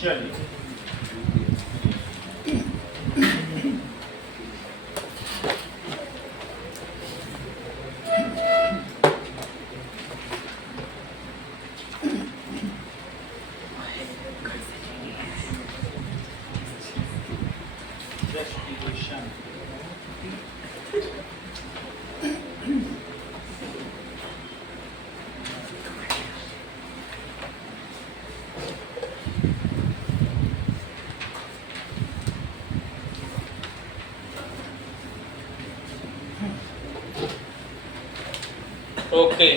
चलिए respiration. Okay,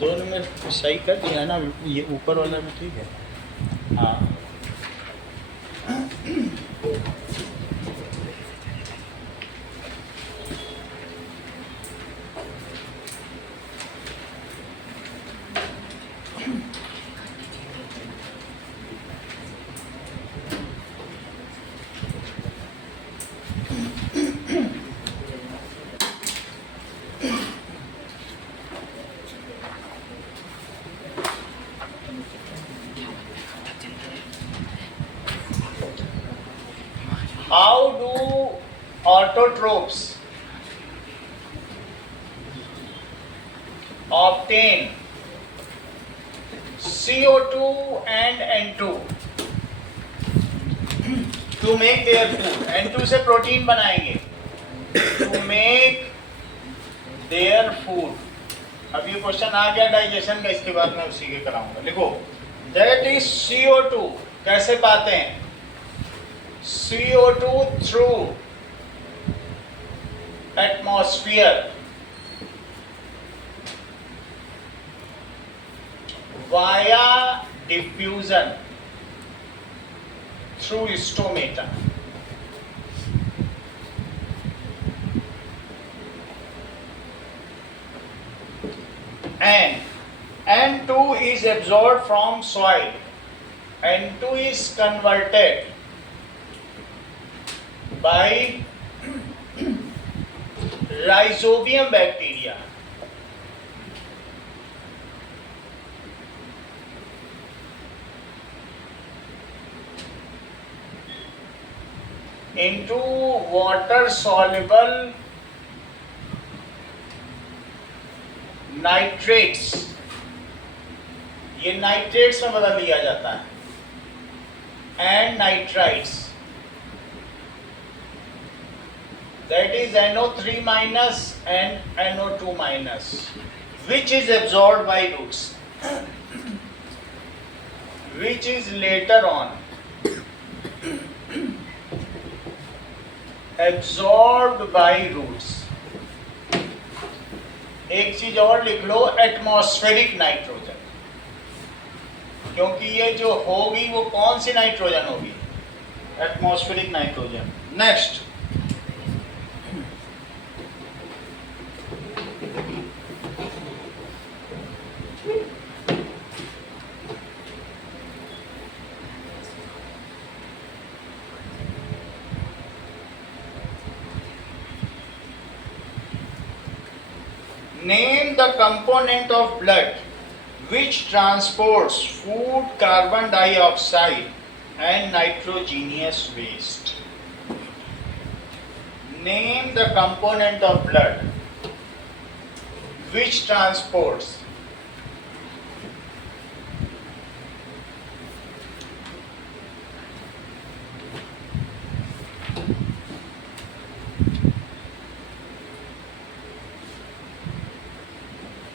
दोनों में सही कर दिया ना, ये ऊपर वाला में ठीक है। हाँ, how do autotrophs obtain CO2 and N2 to make their food? N2 से प्रोटीन बनाएंगे to make their food. अब ये क्वेश्चन आ गया डाइजेशन का, इसके बाद मैं उसी के कराऊंगा। लिखो, that is CO2 कैसे पाते हैं? CO2 through atmosphere via diffusion through stomata. And N2 is absorbed from soil. N2 is converted by rhizobium bacteria into water soluble nitrates. ये नाइट्रेट्स में बदल दिया जाता है, and nitrites, that is NO3 minus and NO2 minus, which is absorbed by roots, which is later on absorbed by roots. एक चीज और लिख लो, एटमॉस्फेरिक नाइट्रोजन, क्योंकि ये जो होगी वो कौन सी नाइट्रोजन होगी? Atmospheric nitrogen. Next, name the component of blood which transports food, carbon dioxide and nitrogenous waste. Name the component of blood which transports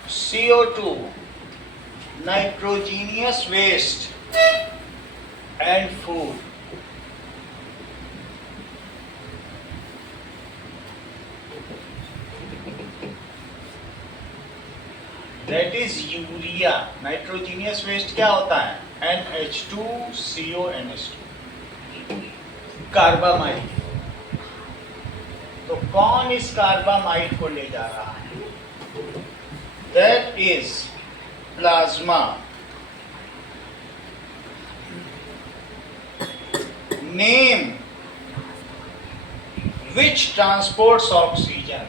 CO2, nitrogenous waste and food. That is urea. Nitrogenous waste क्या होता है? NH2CONH2, carbamide. तो कौन इस carbamide को ले जा रहा है? That is plasma. Name which transports oxygen.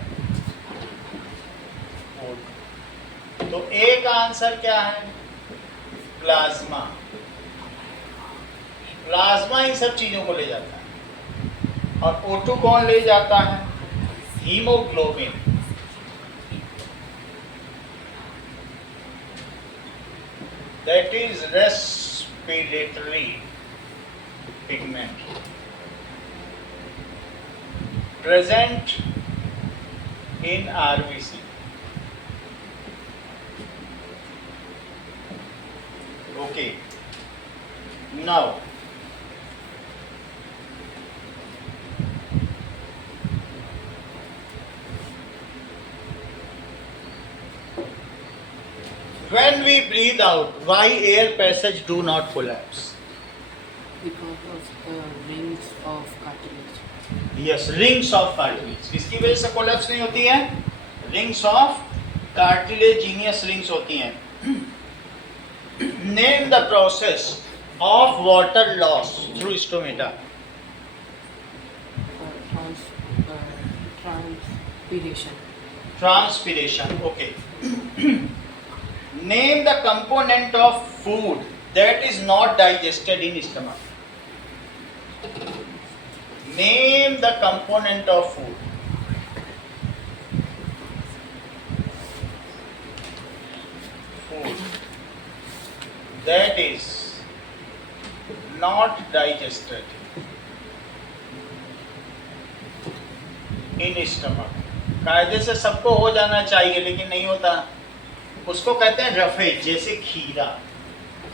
तो एक आंसर क्या है? प्लाज्मा, प्लाज्मा इन सब चीजों को ले जाता है। और O2 कौन ले जाता है? Haemoglobin. That is respiratory pigment present in RBC. Okay. Now, when we breathe out, why air passage do not collapse? Because of the rings of cartilage. Yes, rings of cartilage. किसकी वजह से collapse नहीं होती है? Rings of cartilaginous rings होती हैं. Name the process of water loss through stomata. Transpiration. Transpiration. Okay. Name the component of food that is not digested in stomach. Name the component of food. Food that is not digested in stomach. कायदे से सबको हो जाना चाहिए लेकिन नहीं होता। उसको कहते हैं रफेज। जैसे खीरा,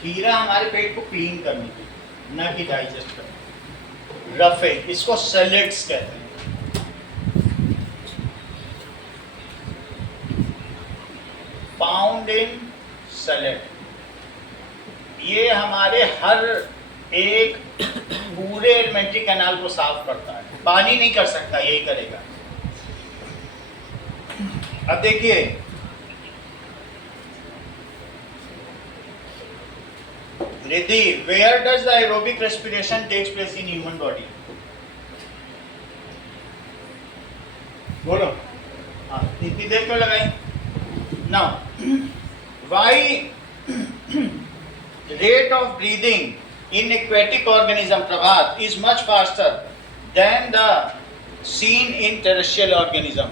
खीरा हमारे पेट को क्लीन करने के लिए, न कि डाइजेस्ट करने। रफेज, इसको सैलेड्स कहते हैं। Found in salad. ये हमारे हर एक पूरे एलिमेंट्री कैनाल को साफ करता है। पानी नहीं कर सकता, यही करेगा। अब देखिए, Riddhi, where does the aerobic respiration takes place in human body? बोलो। हाँ, इतनी देर क्यों लगाई? Now, why rate of breathing in aquatic organism, Prabhat, is much faster than the seen in terrestrial organism?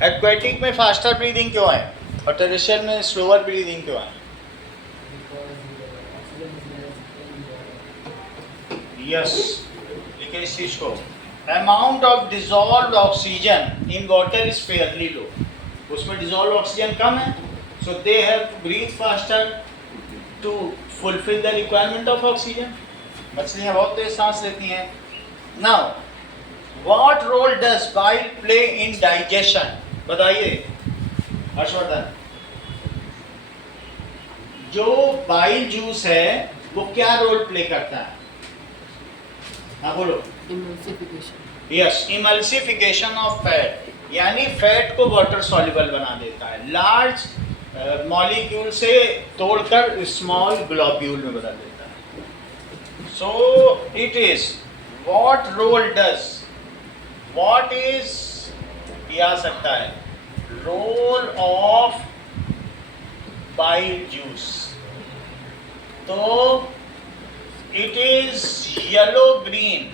Aquatic में faster breathing क्यों है और terrestrial में slower breathing क्यों है? Yes, लिखे इस चीज को। Amount of dissolved oxygen in water is fairly low. उसमें dissolved oxygen कम है, so they have to breathe faster to fulfill the requirement of oxygen. मछलियाँ बहुत तेज सांस लेती हैं। Now, what role does bile play in digestion? बताइए हर्षवर्धन। जो bile juice है वो क्या रोल प्ले करता है? हाँ बोलो। Emulsification. Yes, emulsification of fat, यानी फैट को वाटर सॉल्युबल बना देता है। लार्ज मॉलिक्यूल से तोड़कर स्मॉल ग्लोब्यूल में बदल देता है। So it is what role does, what is, ये आ सकता है, रोल ऑफ बाइल जूस। तो इट इज येलो ग्रीन।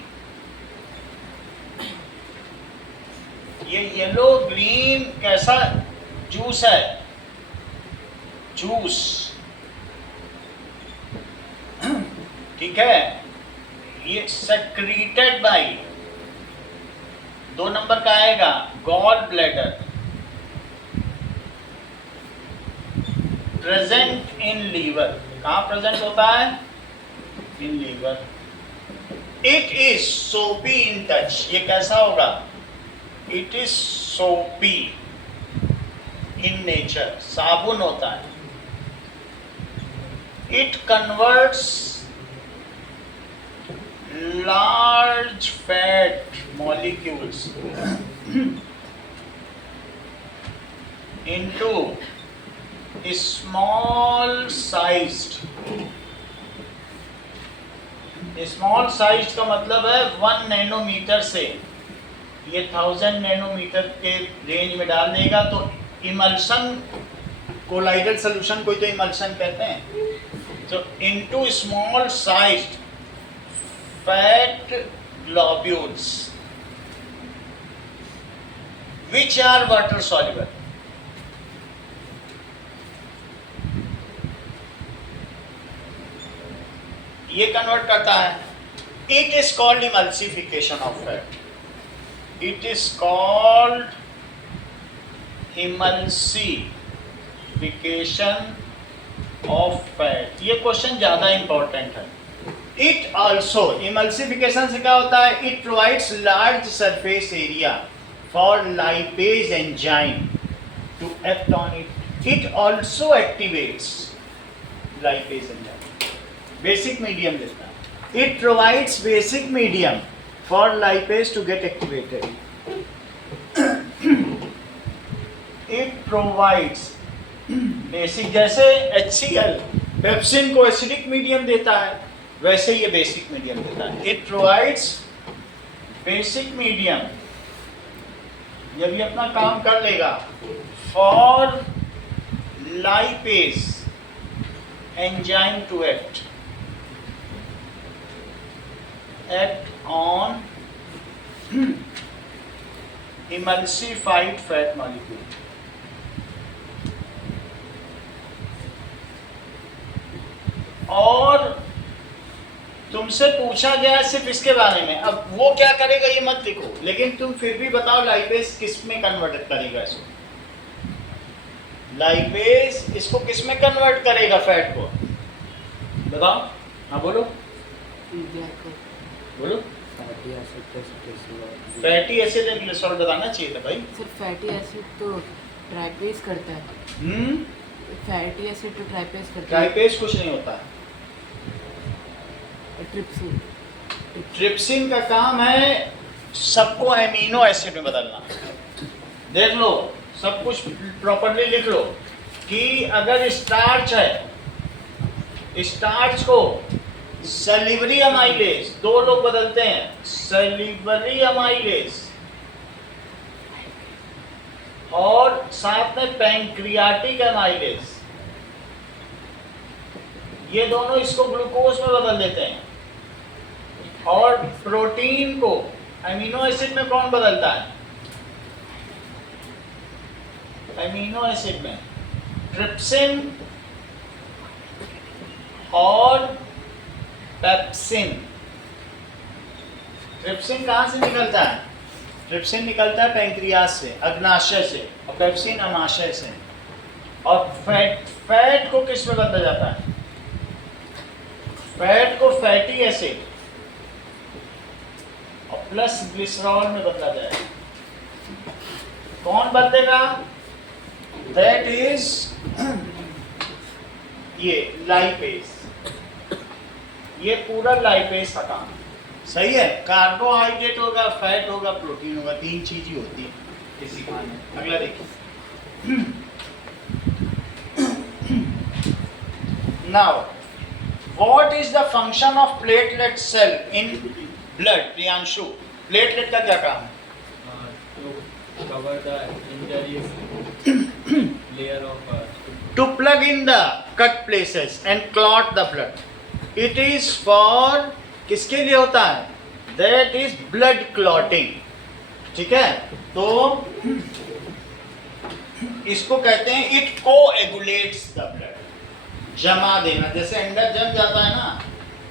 ये येलो ग्रीन कैसा जूस है? जूस, ठीक है। ये सेक्रीटेड बाय, 2 नंबर का आएगा, gall bladder, present in liver. कहाँ प्रेजेंट होता है? In liver. इट इज सोपी इन टच। ये कैसा होगा? इट इज सोपी इन नेचर, साबुन होता है। It converts large fat molecules into small sized. Small size का मतलब है 1 नैनोमीटर से ये 1000 नैनोमीटर के रेंज में डाल देगा। तो इमल्सन कोलाइडल सोल्यूशन को तो इमल्शन कहते हैं। तो into small sized fat globules which are water soluble. ये कन्वर्ट करता है। It is called emulsification of fat. It is called emulsification of fat. ये क्वेश्चन ज्यादा इंपॉर्टेंट है। It also emulsification से क्या होता है? It provides large surface area for lipase enzyme to act on it. It also activates lipase enzyme. Basic medium देता है. It provides basic medium for lipase to get activated. It provides basic, जैसे HCl pepsin को acidic medium देता है, वैसे ये basic medium देता है. It provides basic medium, जब ये अपना काम कर लेगा, for lipase enzyme to act on emulsified fat molecule. और तुमसे पूछा गया सिर्फ इसके बारे में, अब वो क्या करेगा ये मत लिखो, लेकिन तुम फिर भी बताओ लाइपेज किस में कन्वर्ट करेगा इसको. लाइपेज इसको किस में कन्वर्ट करेगा फैट को, बताओ. हाँ बोलो बोलो. फैटी एसिड एंड ग्लिसरॉल बताना चाहिए था भाई. सर फैटी एसिड तो ट्राइपेज करता है. फैटी एसिड तो ट्राइपेज करता है. ट्राइपेज कुछ नहीं होता है. ट्रिप्सिन. ट्रिप्सिन का काम है सबको एमिनो एसिड में बदलना. देख लो, सब कुछ प्रॉपर्ली लिख लो कि अगर स्टार्च है, स्टार्च को सलिवरी अमाइलेज, दो लोग बदलते हैं, सलिवरी अमाइलेज और साथ में पैंक्रियाटिक अमाइलेज, ये दोनों इसको ग्लूकोज में बदल देते हैं. और प्रोटीन को अमीनो एसिड में कौन बदलता है? अमीनो एसिड में ट्रिप्सिन और पेप्सिन. ट्रिप्सिन कहाँ से निकलता है? ट्रिप्सिन निकलता है पैंक्रियास से, अग्नाशय से, और पेप्सिन अमाशय से. और फैट को किस में बदला जाता है? फैट को फैटी एसिड और प्लस ग्लिसरॉल में बदला जाएगा. कौन बदलेगा? दैट इज ये लाइपेज. ये पूरा लाइपेज का काम. सही है. कार्बोहाइड्रेट होगा, फैट होगा, प्रोटीन होगा, तीन चीज ही होती है किसी खाने में. अगला देखिए. Now What is the function of platelet cell in blood? Priyanshu, platelet का क्या काम है? To cover the injuries layer of To plug in the cut places and clot the blood. It is for किसके लिए होता है? That is blood clotting. ठीक है. तो इसको कहते हैं it coagulates the blood. जमा देना, जैसे अंडा जम जाता है ना,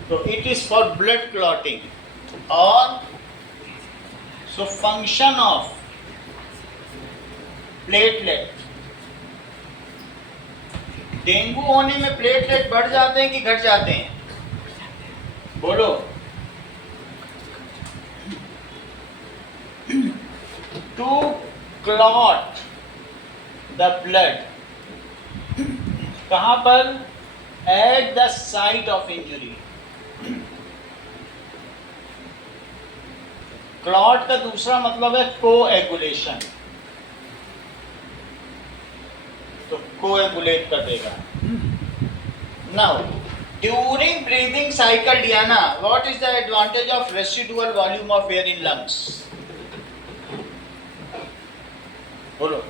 तो it is for blood clotting. और so function of platelet, dengue होने में प्लेटलेट बढ़ जाते हैं कि घट जाते हैं? बोलो. टू क्लॉट द ब्लड, कहां पर? At the site of injury. Clot का दूसरा मतलब है कोएगुलेशन. तो कोएगुलेट कर देगा. Now during breathing cycle, Diana, what is the advantage of residual volume of air in lungs? बोलो.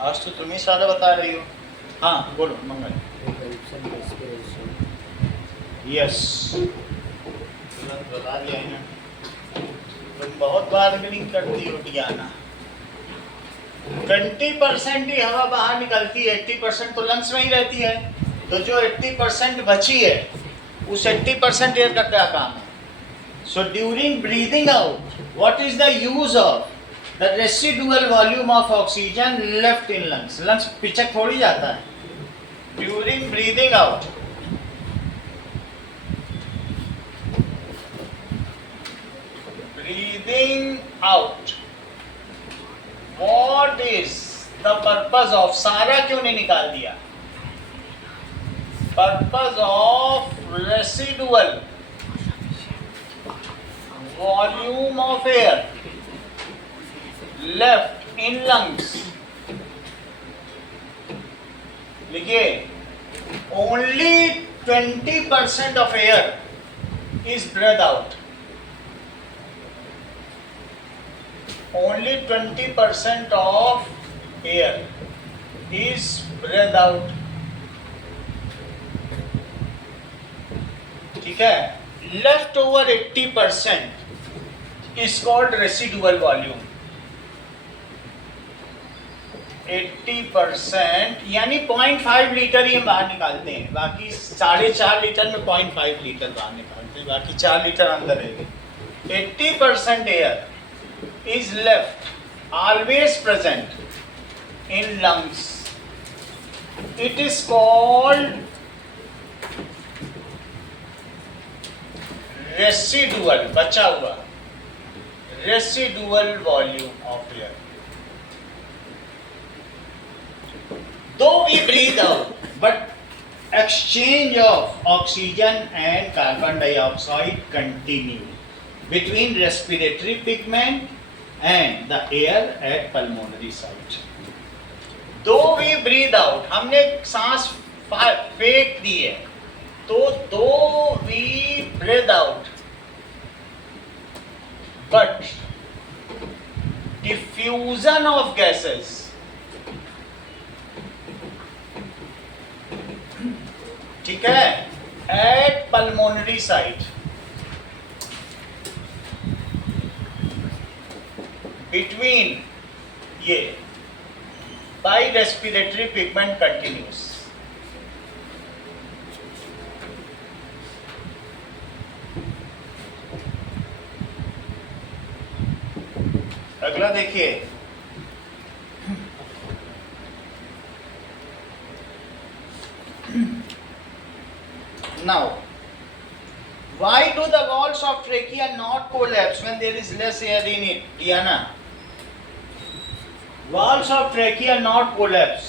आज तो तुम ही सारा बता रही हो. हाँ बोलो मंगल। It helps in respiration. Yes तुरंत बता दिया है ना, तुम बहुत बार्गेनिंग करती हो डियाना। 20% ही हवा बाहर निकलती है, 80% तो लंग्स में ही रहती है। तो जो 80% बची है उस 80% एयर का क्या काम है? So during breathing out what is the use of the residual volume of oxygen left in lungs? Lungs पिचक थोड़ी जाता है। During breathing out breathing out, what is the purpose of? सारा क्यों नहीं निकाल दिया? Purpose of residual volume of air left in lungs. लिखिए, only 20% of air is breathed out. Only 20% of air is breathed out. ठीक है? Left over 80% is called residual volume. 80% यानी 0.5 litre ही हम बाहर निकालते हैं, बाकी 4.5 लीटर में 0.5 लीटर बाहर निकालते हैं, बाकी 4 लीटर अंदर रहेगी। 80% air is left, always present in lungs. It is called residual, बचा हुआ residual volume of air. Though we breathe out, but exchange of oxygen and carbon dioxide continue between respiratory pigment and the air at pulmonary site. Though we breathe out, हमने सांस फेंक दी है, तो though we breathe out, but diffusion of gases ठीक है at pulmonary site between ये by respiratory pigment continues. अगला देखिए, now why do the walls of trachea not collapse when there is less air in it? Diana, walls of trachea not collapse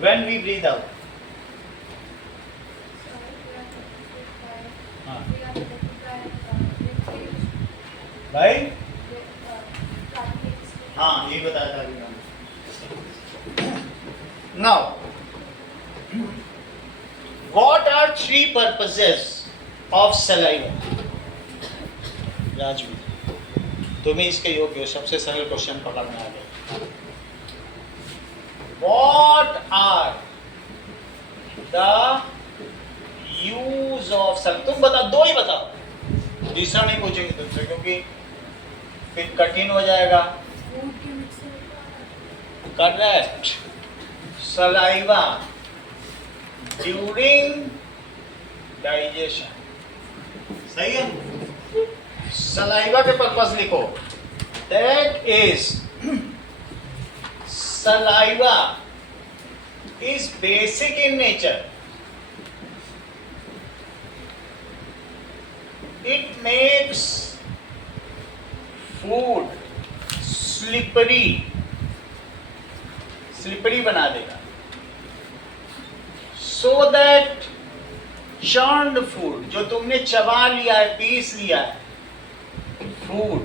when we breathe out. हाँ भाई, हाँ ये बताया था अभी मैंने। Now, what are 3 purposes of saliva? Rajveer, तुम ही इसके योग्य हो, सबसे सरल क्वेश्चन पकड़ने आ गए। What are the use of saliva? तुम बताओ, 2 ही बताओ, तीसरा नहीं पूछेंगे तुमसे क्योंकि फिर कठिन हो जाएगा। करेक्ट, सलाइवा ड्यूरिंग डाइजेशन, सही है। सलाइवा के पर्पस लिखो, that is saliva is basic in nature, it makes food slippery बना देगा, so that churned food जो तुमने चबा लिया है, पीस लिया है, food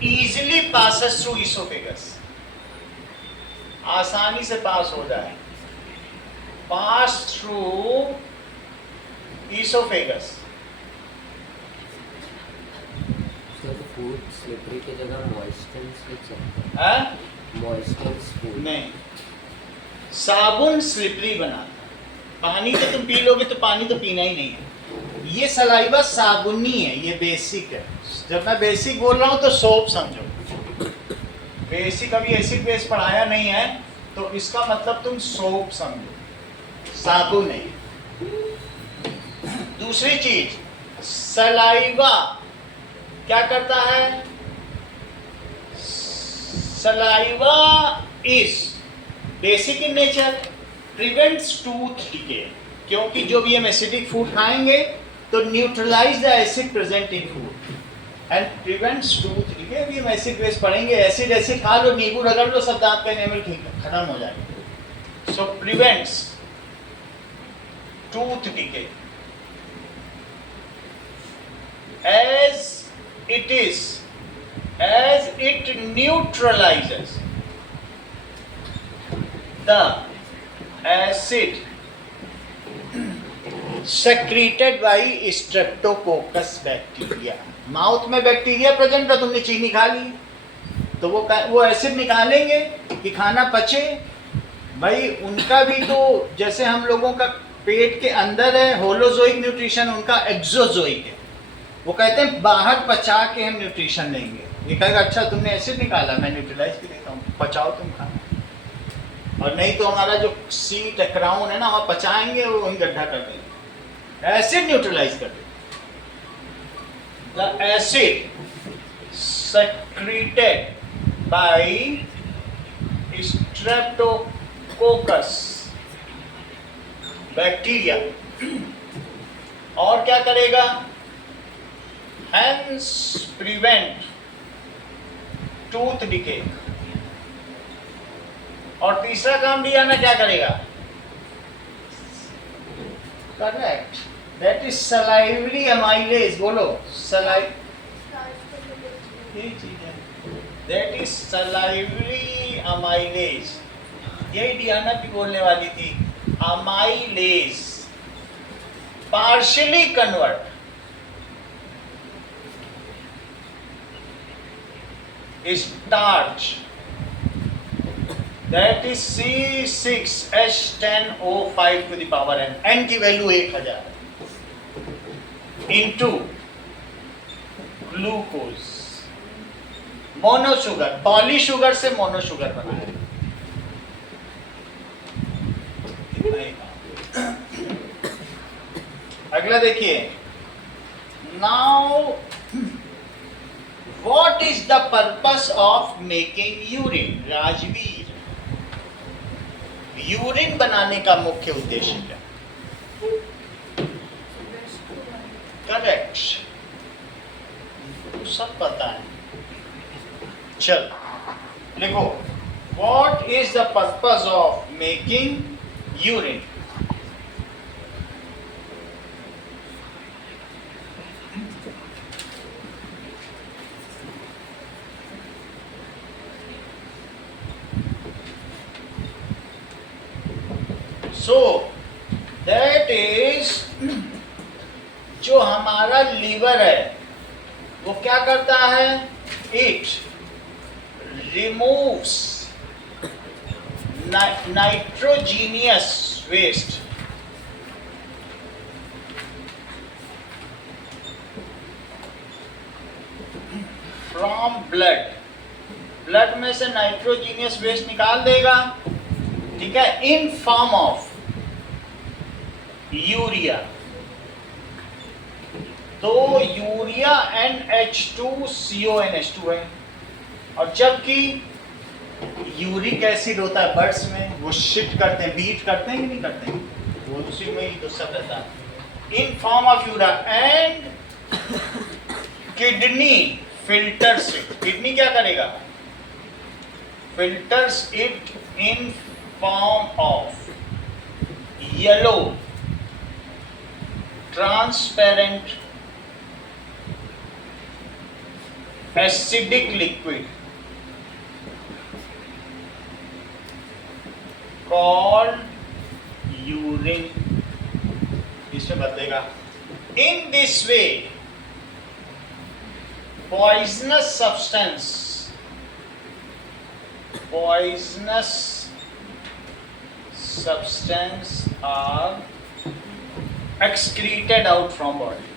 easily passes through esophagus, आसानी से पास हो जाए, pass through esophagus. So the food slippery की जगह moistens लिख सकते हैं। हाँ? Moistens food. नहीं, साबुन स्लिपरी बनाता है। पानी तो तुम पी लोगे तो पानी तो पीना ही नहीं है। ये सलाइवा साबुनी है, ये बेसिक है। जब मैं बेसिक बोल रहा हूँ तो सोप समझो। बेसिक अभी एसिड बेस पढ़ाया नहीं है तो इसका मतलब तुम सोप समझो, साबुन नहीं। दूसरी चीज, सलाइवा क्या करता है? Saliva is basic in nature, prevents tooth decay, क्योंकि जो भी हम एसिडिक फूड खाएंगे तो neutralise the acid present in food and prevents tooth decay. अभी हम एसिड बेस पढ़ेंगे, एसिड खा लो, नींबू रगड़ लो, सब दांत का एनेमल ठीक खत्म हो जाएगा। So prevents tooth decay as it neutralizes the acid secreted by streptococcus bacteria। Mouth में बैक्टीरिया प्रेजेंट है, तुमने चीनी खा ली तो वो एसिड निकालेंगे कि खाना पचे। भाई उनका भी तो जैसे हम लोगों का पेट के अंदर है होलोजोइक न्यूट्रिशन, उनका एक्सोजोइक है। वो कहते हैं बाहर पचा के हम न्यूट्रिशन लेंगे। ये कहेगा अच्छा तुमने एसिड निकाला, मैं न्यूट्रलाइज कर देता हूँ, पचाओ तुम खाना। और नहीं तो हमारा जो सीट है, क्राउन है ना, वहाँ पचाएंगे और वहीं गड्ढा कर देंगे। एसिड न्यूट्रलाइज कर देंगे। The acid secreted by streptococcus bacteria और क्या करेगा? Hence prevent tooth decay। और तीसरा काम दिया ना, क्या करेगा? Correct, that is salivary amylase। बोलो यही चीज है, दैट इज salivary amylase। यही डियाना भी बोलने वाली थी, amylase partially convert starch, that is C6H10O5 to the power n, n की value 1000 into glucose, mono sugar, poly sugar से मोनो शुगर बनाया। अगला देखिए, now what is the purpose of making urine? Rajveer, urine बनाने का मुख्य उद्देश्य क्या? करेक्ट, सब पता है। चल लिखो, what is the purpose of making urine? So that is, जो हमारा लीवर है वो क्या करता है? It removes nitrogenous waste from blood. Blood में से नाइट्रोजीनियस वेस्ट निकाल देगा, ठीक है, इन फॉर्म ऑफ यूरिया। तो यूरिया NH2CONH2 है। और जबकि यूरिक एसिड होता है बर्ड्स में, वो शिट करते हैं, बीट करते हैं कि नहीं करते हैं, वो उसी में ही तो सब रहता है, in form of urea. And kidney filters it. Kidney क्या करेगा? Filters it in form of yellow transparent acidic liquid called urine। इसमें बदलेगा। In this way, poisonous substance are excreted out from body.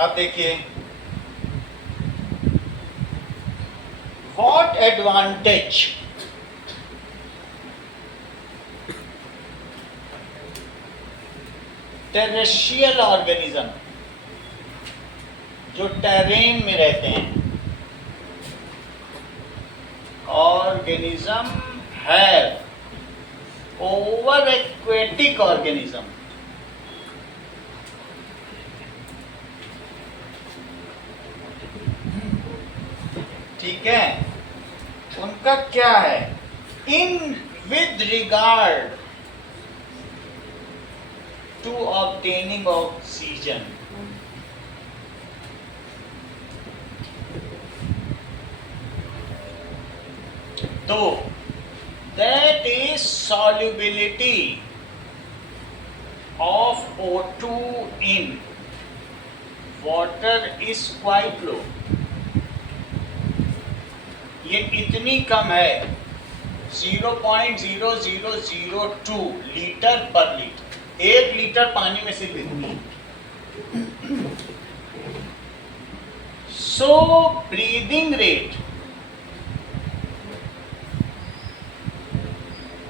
अब देखिए, what advantage टेरेस्ट्रियल ऑर्गेनिज्म जो terrain में रहते हैं, ऑर्गेनिज्म है ओवर एक्वेटिक ऑर्गेनिज्म। ठीक है, उनका क्या है, in with regard to obtaining oxygen, तो that is solubility of O2 in water is quite low. ये इतनी कम है, 0.0002 लीटर पर लीटर, 1 लीटर पानी में सिर्फ इतनी। So breathing rate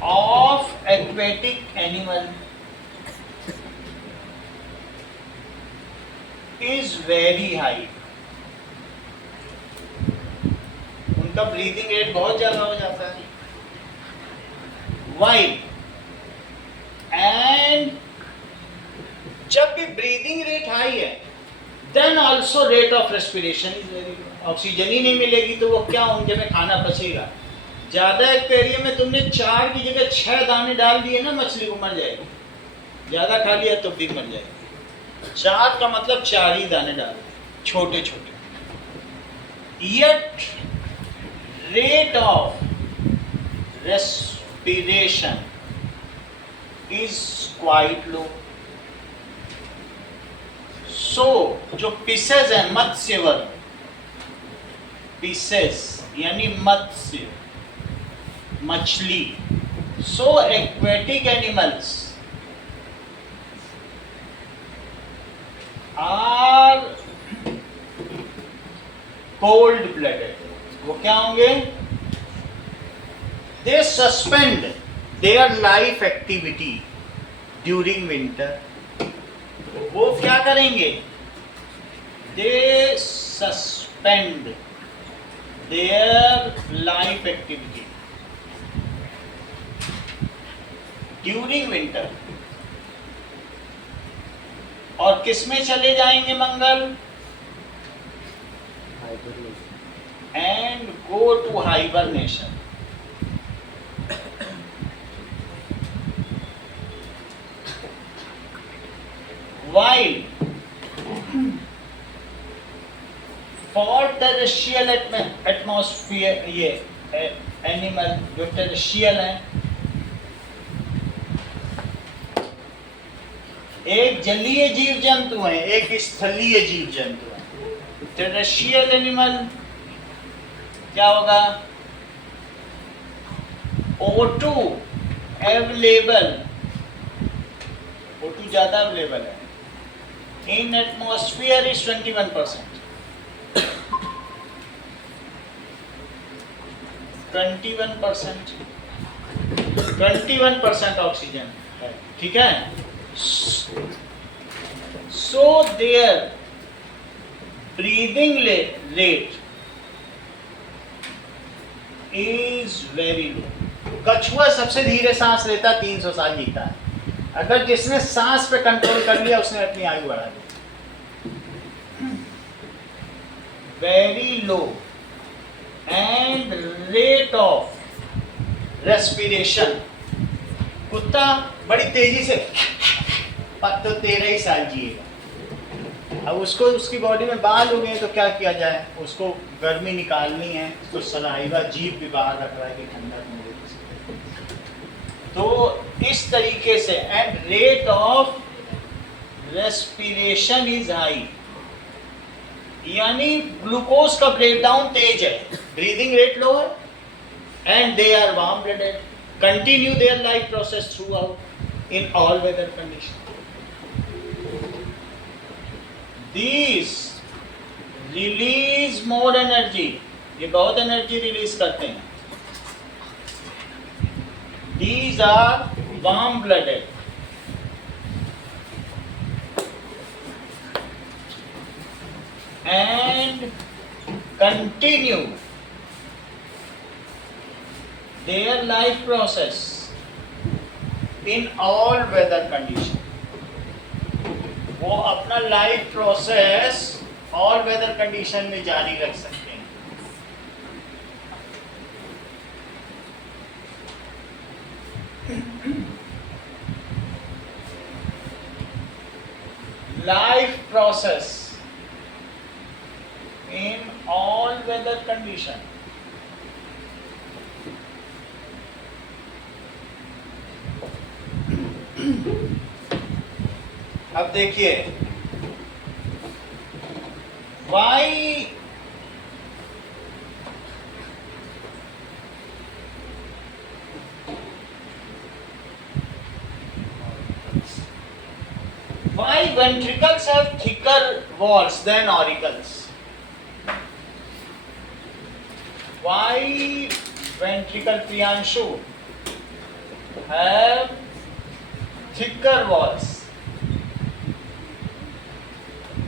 of aquatic animal is very high. उनका ब्रीदिंग रेट बहुत ज्यादा हो जाता है। वाई एंड जब भी ब्रीदिंग रेट हाई है, then also rate of respiration is very low. Oxygen ही नहीं मिलेगी तो वो क्या उनके में खाना पचेगा। ज्यादा एक्वेरियम में तुमने 4 की जगह 6 दाने डाल दिए ना, मछली को मर जाएगी। ज्यादा खा लिया तो भी मर जाएगी। 4 का मतलब 4 ही दाने डाल, छोटे छोटे। Yet rate of respiration is quite low. So जो पिसेस है, मत्स्यवर, पिसेस यानी मत्स्य, मछली, so aquatic animals are cold blooded. वो क्या होंगे, they suspend their life activity during winter. वो क्या करेंगे, they suspend their life activity during winter. और किस में चले जाएंगे Mangal, and go to hibernation. While for terrestrial atmosphere, ये एनिमल जो टेरेस्ट्रियल है, एक जलीय जीव जंतु है, एक स्थलीय जीव जंतु है। टेरेस्ट्रियल एनिमल क्या होगा, O2 अवेलेबल, O2 ज्यादा अवेलेबल है, इन एटमॉस्फेयर इज 21%। 21% ऑक्सीजन है, ठीक है। So their breathing rate is very low. कछुआ सबसे धीरे सांस लेता, 300 साल जीता है। अगर जिसने सांस पे कंट्रोल कर लिया उसने अपनी आयु बढ़ा दी। Very low and rate of respiration, कुत्ता बड़ी तेजी से तो 13 ही साल जिएगा। अब उसको, उसकी बॉडी में बाल हो गए तो क्या किया जाए, उसको गर्मी निकालनी है तो सलाइवा, जीभ भी बाहर रख रहा है कि ठंडा मिले। तो इस तरीके से, and rate of respiration is high, यानी ग्लूकोज का ब्रेकडाउन तेज है, breathing rate lower, and they are warm blooded, continue their life process throughout in all weather conditions. These release more energy, ये बहुत एनर्जी रिलीज करते हैं. These are warm blooded and continue their life process in all weather condition. वो अपना life process all weather condition में जारी रख सकते हैं. Life process in all weather condition. अब देखिए, why ventricles have thicker walls than auricles? Why ventricle, Priyanshu, have thicker walls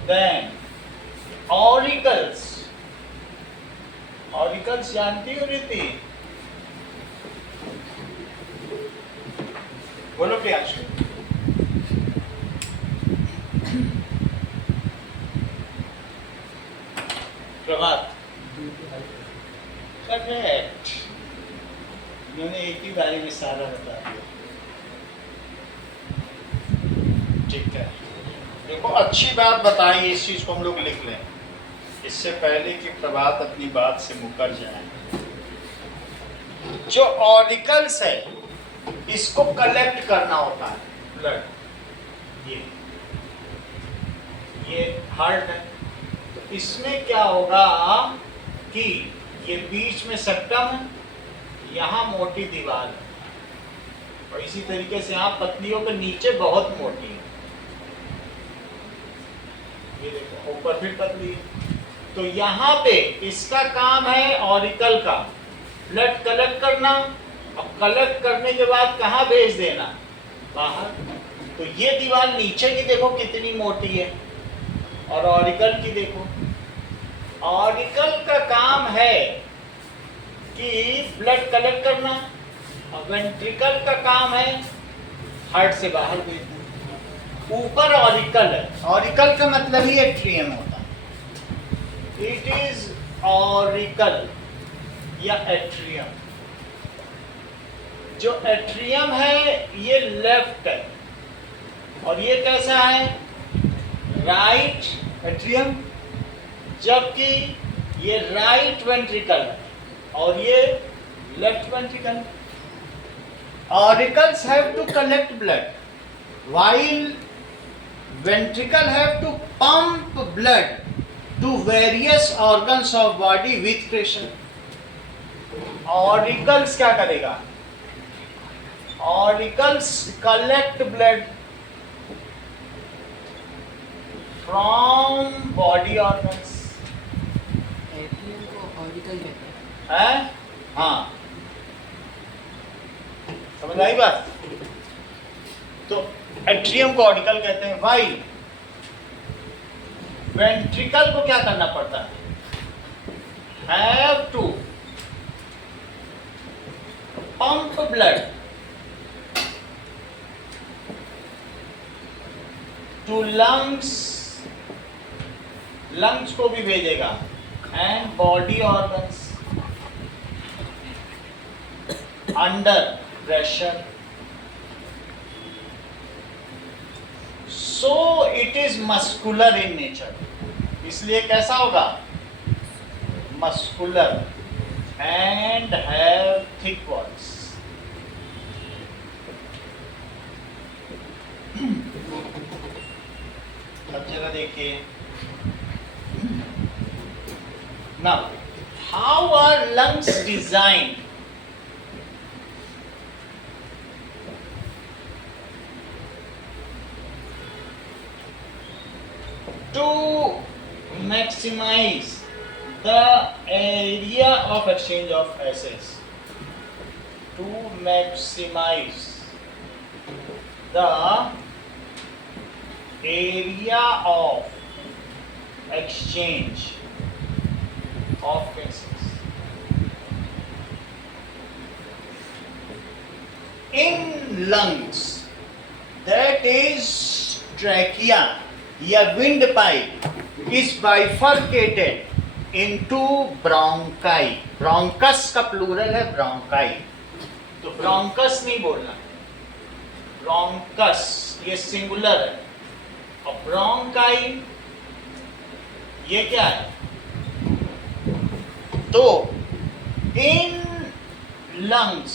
than auricles? Auricles जानती हो रीति? बोलो प्रियांशु. प्रभात. करेक्ट. मैंने एक ही बारे में सारा बता दिया. ठीक है. देखो, अच्छी बात बताई, इस चीज को हम लोग लिख लें इससे पहले कि प्रभात अपनी बात से मुकर जाए. जो ऑरिकल्स है इसको कलेक्ट करना होता है ब्लड. ये हार्ट है, तो इसमें क्या होगा कि ये बीच में सेप्टम है, यहाँ मोटी दीवार है, और इसी तरीके से यहाँ पतलियों के नीचे बहुत मोटी है. ये देखो, ऊपर भी पतली है. तो यहाँ पे इसका काम है ऑरिकल का ब्लड कलेक्ट करना, और कलेक्ट करने के बाद कहाँ भेज देना? बाहर. तो ये दीवार नीचे की देखो कितनी मोटी है, और ऑरिकल की देखो. ऑरिकल का काम है कि ब्लड कलेक्ट करना, और वेंट्रिकल का काम है हार्ट से बाहर भेजना. ऊपर ऑरिकल है. ऑरिकल का मतलब ही एट्रियम होता है. इट इज ऑरिकल या एट्रियम. जो एट्रियम है ये लेफ्ट है, और ये कैसा है? Right atrium. जबकि ये राइट वेंट्रिकल है और ये left ventricle. Auricles have to collect blood while ventricle have to pump blood to various organs of body with pressure. Auricles क्या करेगा? Auricles collect blood from body organs. Atrium को auricle कहते हैं. हैं? हाँ, समझ आई बात? तो एट्रियम को ऑरिकल कहते हैं. वाई वेंट्रिकल को क्या करना पड़ता है? Have to pump blood to lungs. Lungs को भी भेजेगा, and body organs under pressure. So it is muscular in nature. इसलिए कैसा होगा? Muscular and have thick walls. अब जरा देखिए, Now, how are lungs designed? To maximize the area of exchange of gases. To maximize the area of exchange of gases. In lungs, that is trachea या windpipe is bifurcated into bronchi. Bronchus का plural है bronchi, तो bronchus नहीं बोलना, bronchus ये singular है, और bronchi ये क्या है? तो in lungs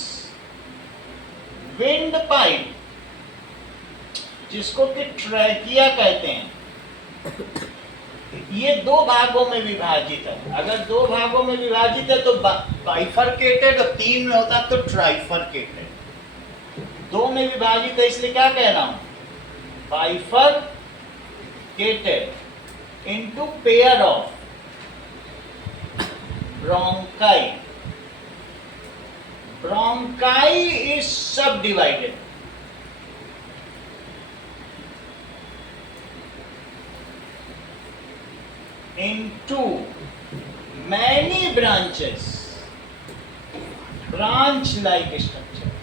windpipe जिसको कि ट्रैकिया कहते हैं, ये दो भागों में विभाजित है। अगर दो भागों में विभाजित है तो बाइफरकेटेड, और तीन में होता तो ट्राइफरकेटेड। दो में विभाजित है इसलिए क्या कह रहा हूं? Bifurcated into pair of bronchi. Bronchi is सब divided into many branches, branch like structure.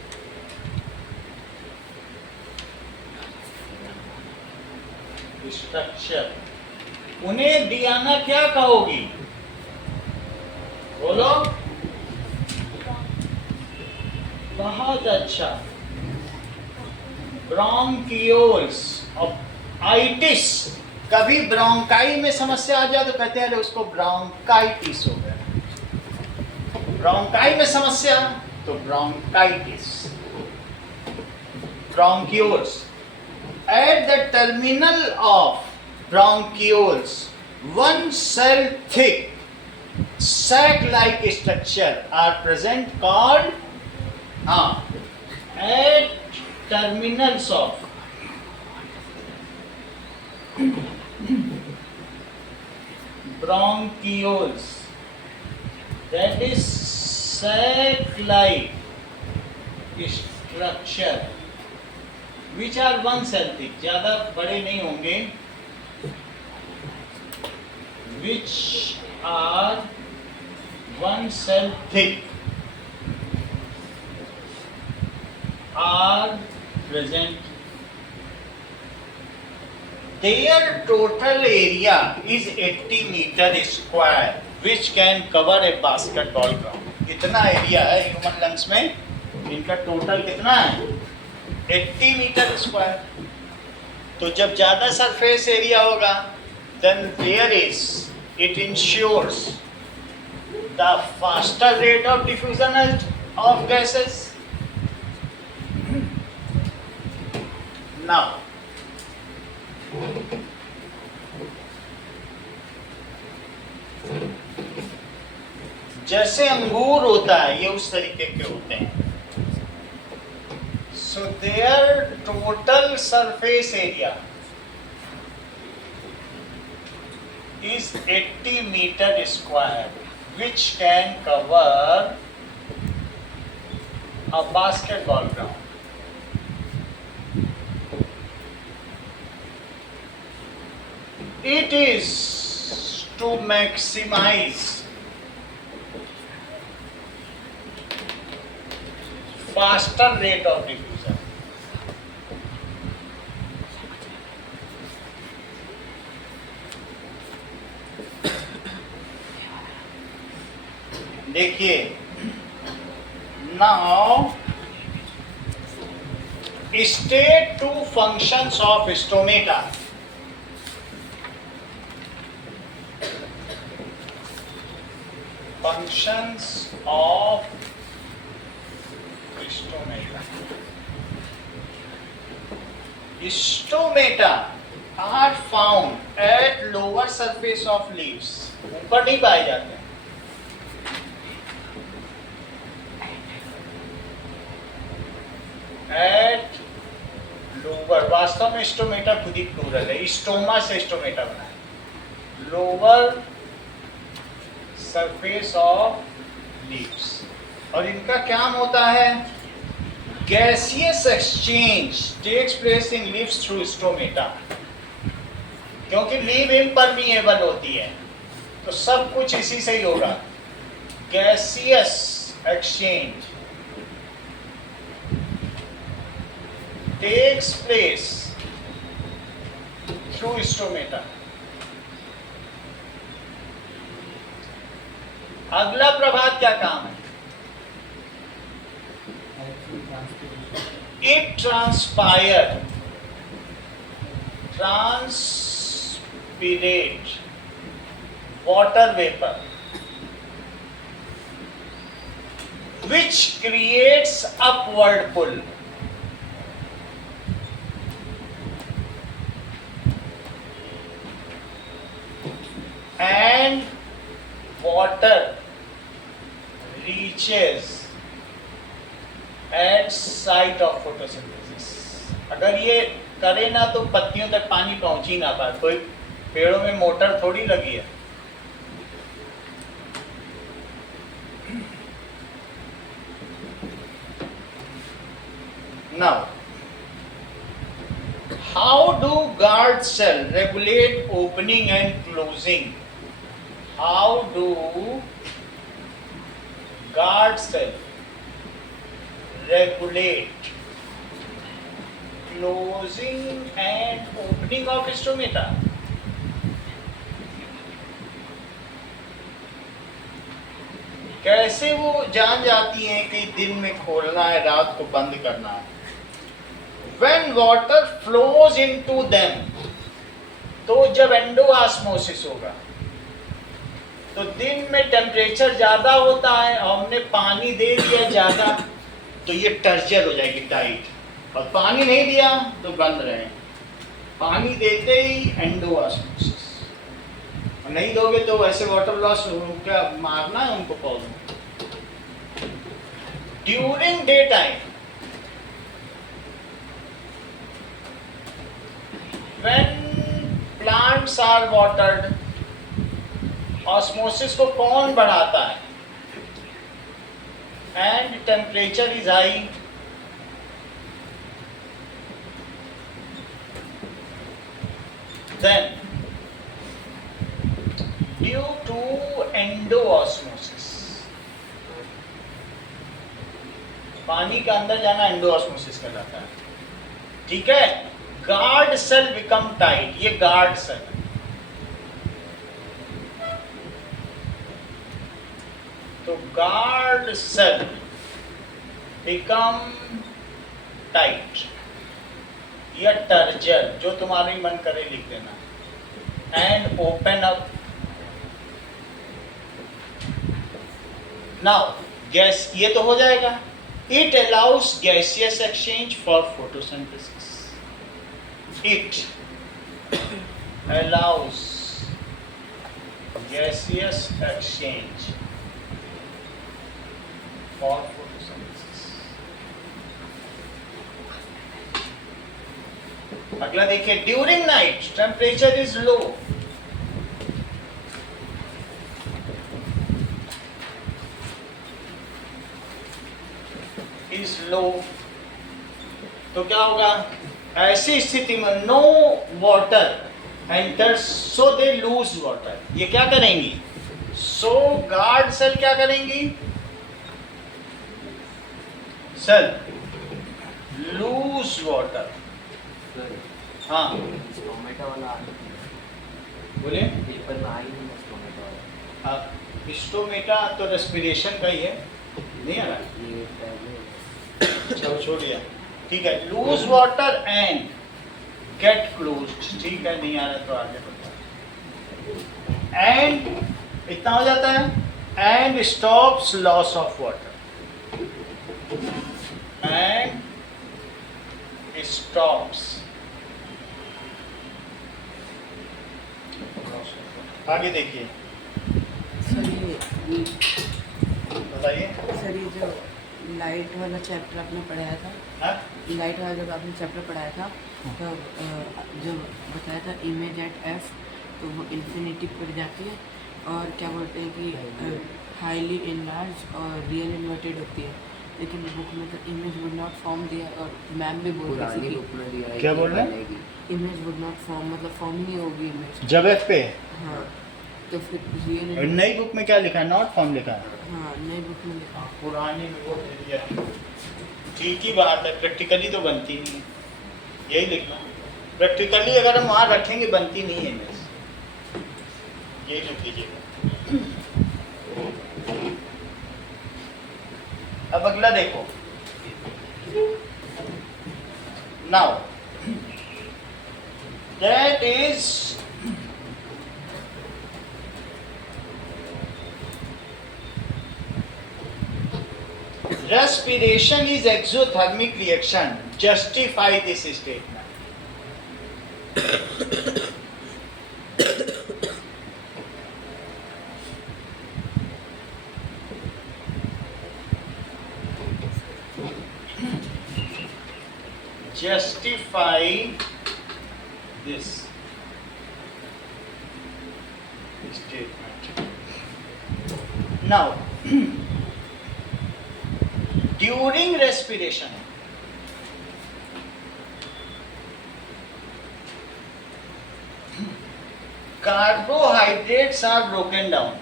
Structure उन्हें दियाना क्या कहोगी? बोलो। बहुत अच्छा। ब्रोंकियोल्स और आइटिस। कभी ब्रोंकाई में समस्या आ जाए तो कहते हैं उसको ब्रोंकाइटिस हो गया। ब्रोंकाई में समस्या तो bronchitis. Bronchioles at the terminal of bronchioles one cell thick sac like structure are present called at terminals of bronchioles, that is sac-like structure which are one cell thick, ज़्यादा बड़े नहीं होंगे, which are one cell thick are present. Their total area is 80 meter square, which can cover a basketball ground. कितना area है human lungs में? इनका total कितना है? 80 मीटर स्क्वायर। तो जब ज्यादा सरफेस एरिया होगा, then there is, it ensures the faster rate of diffusion of gases. Now, जैसे अंगूर होता है ये उस तरीके के होते हैं। So their total surface area is 80 meter square, which can cover a basketball ground. It is to maximize faster rate of diffusion. देखिए, now state two functions of stomata. Functions of stomata. Stomata are found at lower surface of leaves. ऊपर नहीं पाए जाते हैं, वास्तव में stomata खुद ही plural है, स्टोमा से स्टोमेटा बना है। लोअर सरफेस ऑफ लीव्स, और इनका काम होता है gaseous exchange takes place in leaves through stomata, क्योंकि लीव इम्परमिएबल होती है तो सब कुछ इसी से ही होगा। Gaseous exchange takes place through stomata. अगला प्रभात क्या काम है? It transpire, transpirate water vapor, which creates upward pull. And water reaches at site of photosynthesis. अगर ये करे ना तो पत्तियों तक पानी पहुंच ही ना पाए, कोई पेड़ों में मोटर थोड़ी लगी है। Now, how do guard cell regulate opening and closing? How do guard cell regulate closing and opening of stomata? कैसे वो जान जाती हैं कि दिन में खोलना है, रात को बंद करना है? When water flows into them, तो जब एंडोऑस्मोसिस होगा तो दिन में टेम्परेचर ज़्यादा होता है और हमने पानी दे दिया ज़्यादा तो ये टर्जर हो जाएगी, टाइट, और पानी नहीं दिया तो बंद रहे। पानी देते ही एंडोऑस्मोसिस, और नहीं दोगे तो वैसे वाटर लॉस, क्या मारना है उनको पौधों। During day time when plants are watered, osmosis को कौन बढ़ाता है? And temperature is high, then due to endoosmosis, पानी का अंदर जाना एंडोऑस्मोसिस कहलाता है, ठीक है। गार्ड सेल बिकम टाइट, ये गार्ड सेल, तो गार्ड सेल बिकम टाइट या टर्जर, जो तुम्हारी मन करे लिख देना, and open up. Now gas, ये तो हो जाएगा। It allows gaseous exchange for photosynthesis, it allows gaseous exchange for photosynthesis. अगला देखिए, during night temperature is low, तो क्या होगा? ऐसी स्थिति में no water enters, so they lose water. ये क्या करेंगी? सो गार्ड सेल क्या करेंगी? Cell lose water. हाँ टोमेटो वाला बोले, पेपर में आई नहीं टोमेटो वाला। स्टोमेटा तो रेस्पिरेशन का ही है, नहीं आ रहा ये पहले चलो छोड़िए, ठीक है। Loose water and gate closed, ठीक है, नहीं आ रहा तो आगे बढ़ता। एंड इतना हो जाता है, and stops loss of water, and stops. आगे देखिए, सर ये बताइए। सर ये जो लाइट वाला चैप्टर आपने पढ़ाया था, हाँ? लाइट वाला जब आपने चैप्टर पढ़ाया था तो जब बताया था इमेज एट एफ, तो वो इन्फिनिटी पर जाती है और क्या बोलते हैं कि हाईली इनलार्ज और रियल इन्वर्टेड होती है, लेकिन बुक में तो इमेज वुड नॉट फॉर्म दिया और मैम भी बोल पुरानी रही बुक में दिया है क्या कि बोल रहे हैं? बनेगी। इमेज वुड नॉट फॉर्म मतलब फॉर्म ही नहीं होगी इमेज। जब एफ पे हाँ तो फिर रियल नई बुक में क्या लिखा है? नॉट फॉर्म लिखा है। हाँ नई बुक में लिखा है। पुरानी में वो दे दिया। ठीक ही बात है, प्रैक्टिकली तो बनती नहीं है, यही लिखना। प्रैक्टिकली अगर हम वहाँ रखेंगे बनती नहीं है इमेज, यही लिख लीजिएगा। अब अगला देखो, now that is respiration is exothermic reaction. Justify this statement. Justify this statement. Now, during respiration, carbohydrates are broken down.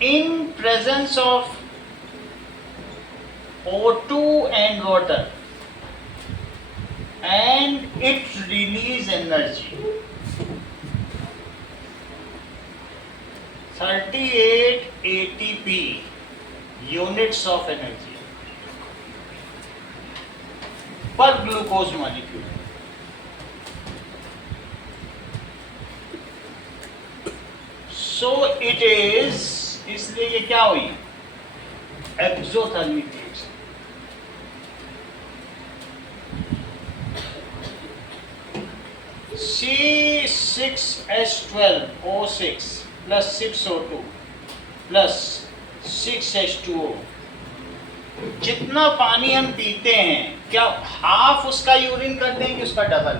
In presence of O2 and water, and it release energy. 38 ATP units of energy per glucose molecule. So it is, इसलिए ये क्या हुई? Exothermic reaction. C6H12O6 plus 6O2 plus 6H2O, जितना पानी हम पीते हैं क्या हाफ उसका यूरिन कर देंगे, उसका डबल?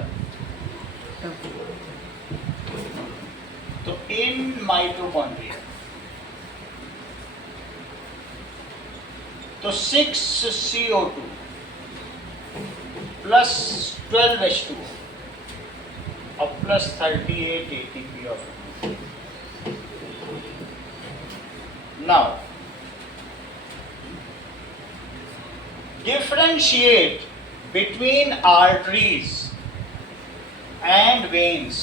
तो इन माइटोकॉन्ड्रिया तो 6CO2 प्लस 12H2O और plus 38 ATP of now differentiate between arteries and veins.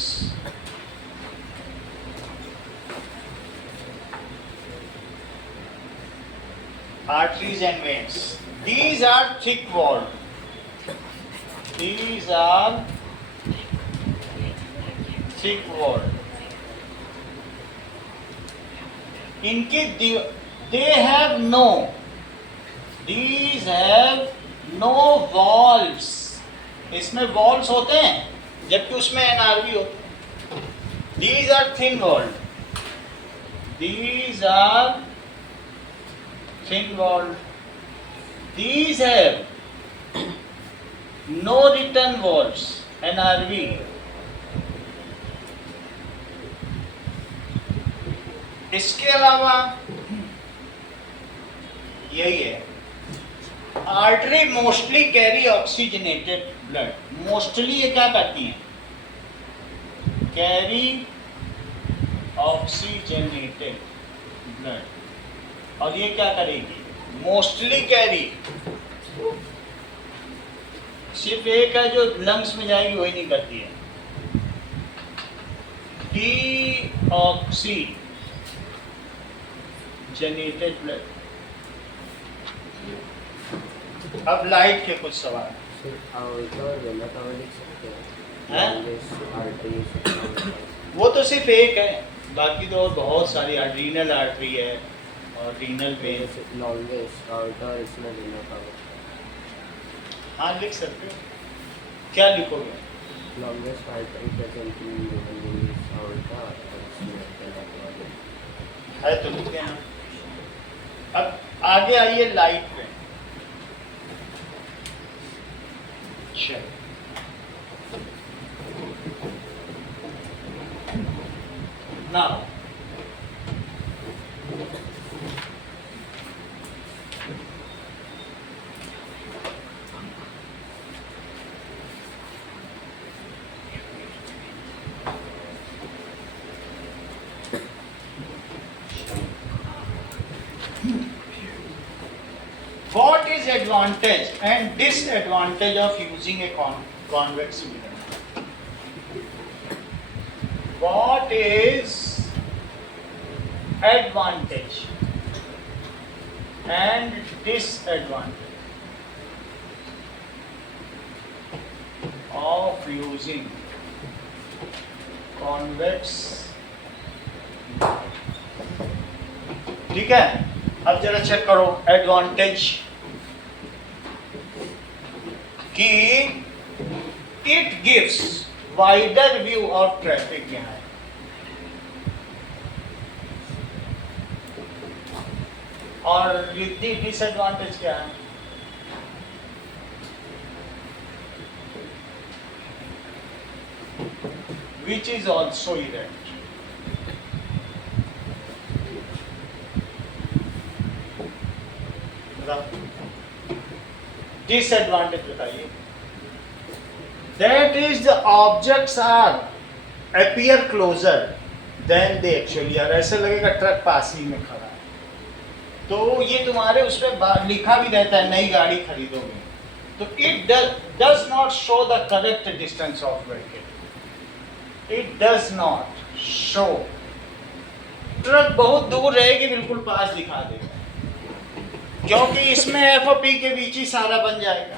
Arteries and veins, these are thick walled, these are thick walled. इनके they have no, these have no walls. इसमें walls होते हैं जबकि उसमें NRV होते हैं. These are thin walled, these are thin walled, these have no return walls, NRV. इसके अलावा यही है, artery mostly carry oxygenated blood. Mostly ये क्या करती हैं? Carry oxygenated blood. और ये क्या करेगी? Mostly carry. सिर्फ एक है जो लंग्स में जाएगी, वही नहीं करती है. Deoxygenated blood. अब लाइट के कुछ सवाल हैं? वो तो सिर्फ एक है, बाकी तो और बहुत सारी. रीनल आर्टरी है और रीनल वेन. लॉन्गेस्ट आउटर इसमें लेना था. हाँ लिख सकते हो. क्या लिखोगे? Longest altar present in human being is aorta or spinal cord. है तो लिख देना। अब आगे आइए लाइट पे। चलो now what is advantage and disadvantage of using a convex mirror? What is advantage and disadvantage of using convex? ठीक है, अब जरा चेक करो एडवांटेज कि it gives wider view of traffic behind. और रिद्धि डिसएडवांटेज क्या है? Which is also erect. Disadvantage बताइए। That is the objects are appear closer than they actually are. ऐसा लगेगा ट्रक पास ही में खड़ा है। तो ये तुम्हारे उसमें लिखा भी रहता है नई गाड़ी खरीदोगे तो it does not show the correct distance of vehicle. It does not show. Truck बहुत दूर रहेगी बिल्कुल पास दिखा देगा क्योंकि इसमें एफ और पी के बीच ही सारा बन जाएगा।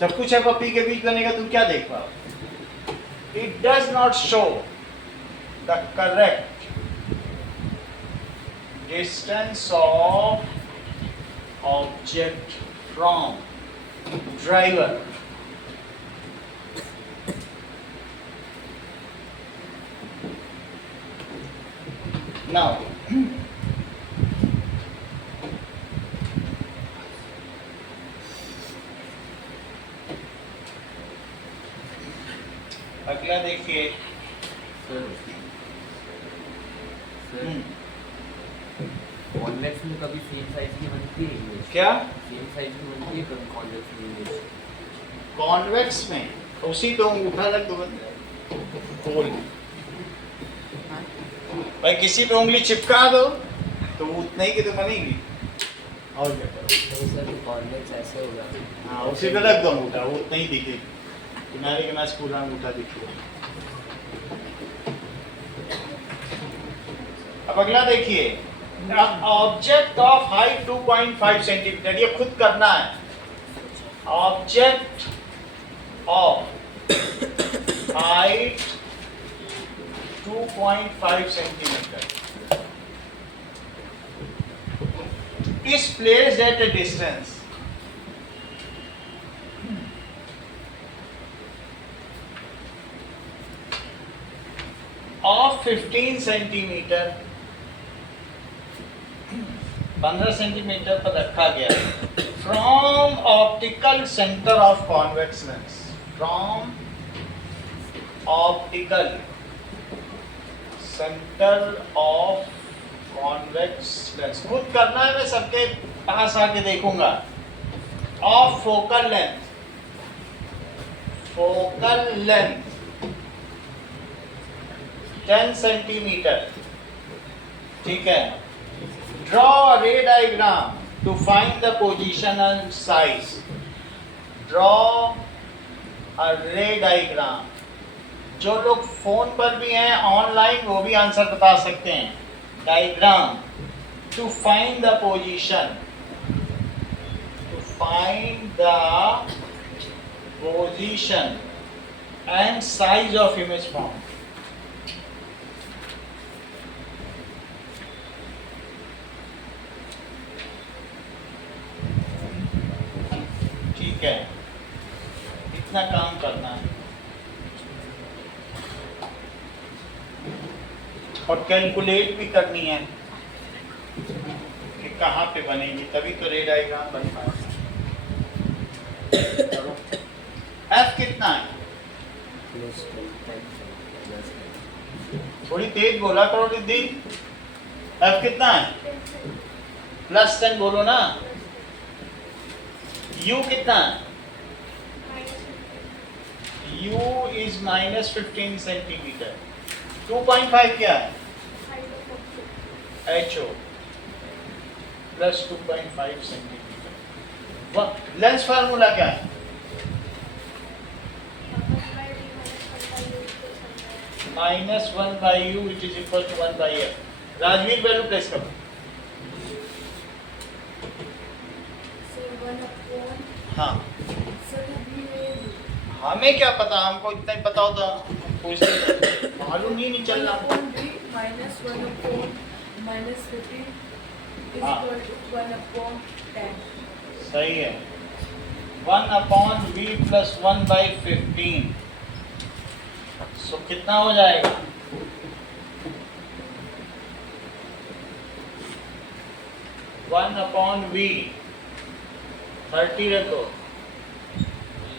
सब कुछ एफ और पी के बीच बनेगा तुम क्या देख पाओ। It does not show the correct distance of object from driver. Now अगला देखिए। कॉन्वेक्स में कभी सेम साइज की बनती है इमेज? क्या सेम साइज की बनती है कभी कॉन्वेक्स में इमेज? कॉन्वेक्स में उसी पे अंगूठा रख दो खोल भाई किसी पे उंगली चिपका दो तो वो उतना ही की तो बनेगी। और क्या करो? नहीं सर, तो कॉन्वेक्स ऐसे होगा। हाँ उसी पे रख दो अंगूठा वो उतना ही दिखेगी। किनारे किनारे पूरा अंगूठा दिखेगा। अब अगला देखिए। ऑब्जेक्ट ऑफ हाइट 2.5 सेंटीमीटर, ये खुद करना है। Object of height 2.5 centimetre is placed at a distance of 15 centimetre, 15 centimetre पर रखा गया from optical centre of convex lens. From optical centre of convex lens. खुद करना है, मैं सबके पास आके देखूंगा। Of focal length, focal length 10 centimetre. ठीक है। Draw ray diagram to find the position and size. Draw a ray diagram. जो लोग फोन पर भी हैं ऑनलाइन वो भी आंसर बता सकते हैं। Diagram to find the position, to find the position and size of image form. ठीक है, इतना काम करना है। और कैलकुलेट भी करनी है कि कहाँ पे बनेगी, तभी तो रे डायग्राम बन पाएगा। एफ कितना है? plus 10 थोड़ी तेज बोला करो दीदी। एफ कितना है? +10 बोलो ना। यू कितना है? U is -15 centimetre. 2.5 क्या है? HO plus 2.5 centimetre. Lens formula क्या है? -1/u which is equal to 1/f। Rajveer value place करो। हाँ, हमें क्या पता, हमको इतना ही पता होता, कोई मालूम ही नहीं चल रहा। सही है। 1/v + 1/15। सो कितना हो जाएगा? 1/v 30 रखो,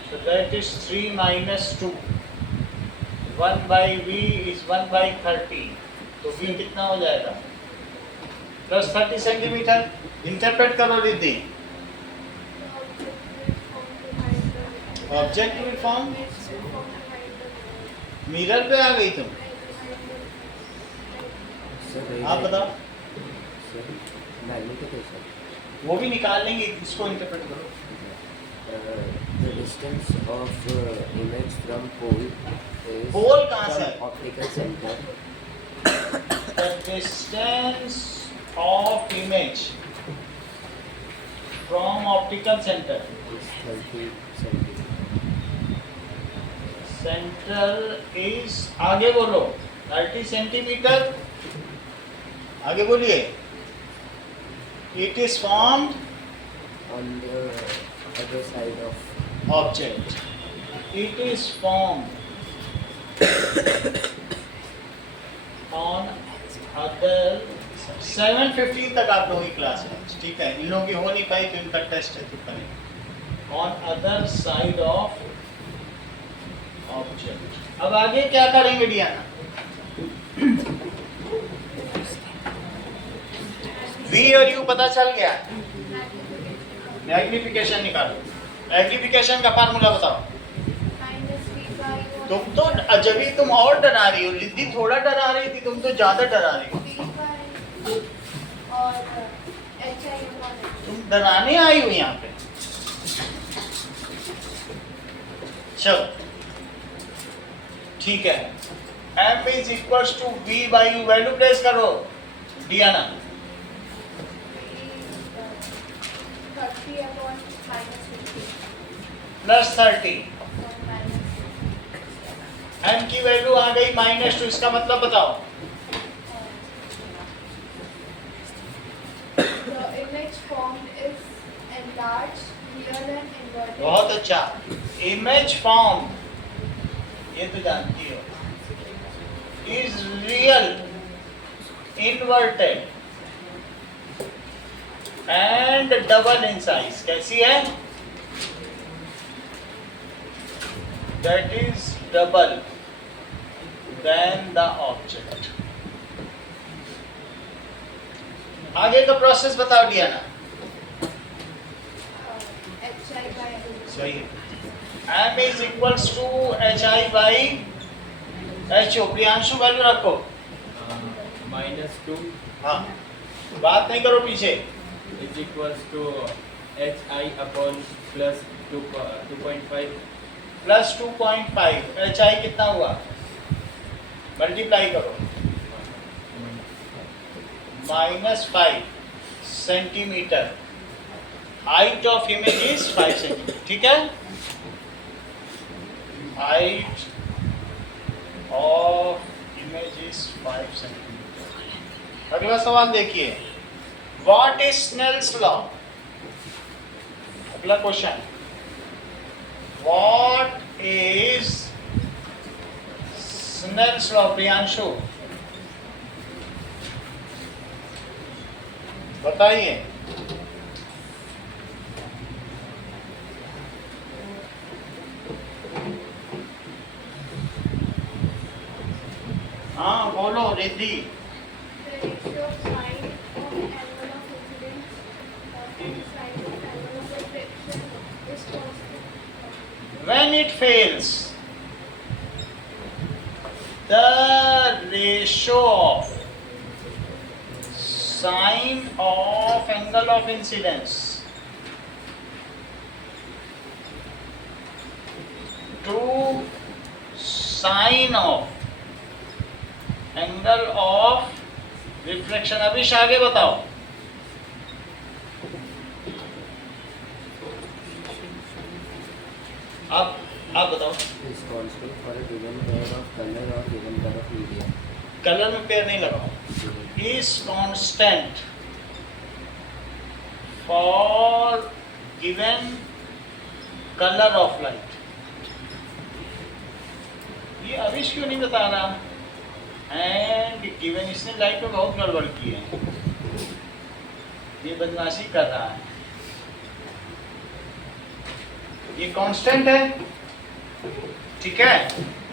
so that is 3 - 2। 1/v is 1/30, तो v कितना हो जाएगा? +30 सेंटीमीटर। इंटरप्रेट करो दीदी। ऑब्जेक्ट विल फॉर्म, मिरर पे आ गई तुम। आप बताओ। सर वैल्यू तो कैसा? वो भी निकाल लेंगे, इसको इंटरप्रेट करो। The distance of image from pole is Pole कहाँ से है? from optical center The distance of image from optical center, is 30 centimeter. central is, आगे बोलो, 30 सेंटीमीटर। आगे बोलिए। It is formed On the other side of object. It is formed on other 7:15 तक आप लोगों की क्लास है, ठीक है। इन लोगों की हो नहीं पाई तो इनका टेस्ट है तो करें। On other side of object। अब आगे क्या करेंगे डियाना? V और U पता चल गया। मैग्निफिकेशन निकालो। मैग्निफिकेशन का फार्मूला बताओ। तुम तो जब ही तुम और डरा रही हो, रिद्धि थोड़ा डरा रही थी, तुम तो ज्यादा डरा रही हो। तुम डराने आई हो यहाँ पे। चलो ठीक है। M is equals to V/U, value place करो डियाना। 30 M की वैल्यू आ गई -2, इसका मतलब बताओ। बहुत अच्छा। इमेज फॉर्म, ये तो जानती हो, is real inverted and double in size. कैसी है? That is double than the object. आगे का प्रोसेस बताओ डियाना। सही है। M is equals to HI/HO। Priyanshu value रखो। -2 हाँ, बात नहीं करो पीछे। is equals to HI upon plus 2.5 plus 2.5। HI कितना हुआ? मल्टीप्लाई करो। -5 centimetre. Height of image is 5 centimetre, ठीक है। Height of image is 5 centimetre. अगला सवाल देखिए। What is Snell's law? अगला question. What is Snell's law? Priyanshu बताइए। हाँ बोलो Riddhi. The ratio of sine of angle of incidence and sine of angle of reflection is constant. When it fails, the ratio of sine of angle of incidence to sine of angle of reflection. अभी आगे बताओ। आप बताओ। is constant for a given pair of color or given pair of media. Colour में pair नहीं लगाओ। Is constant for given colour of light. ये अविश क्यों नहीं बता रहा? एंड गिवन, इसने लाइट में बहुत गड़बड़ की है, ये बदमाशी कर रहा है। ये कांस्टेंट है, ठीक है,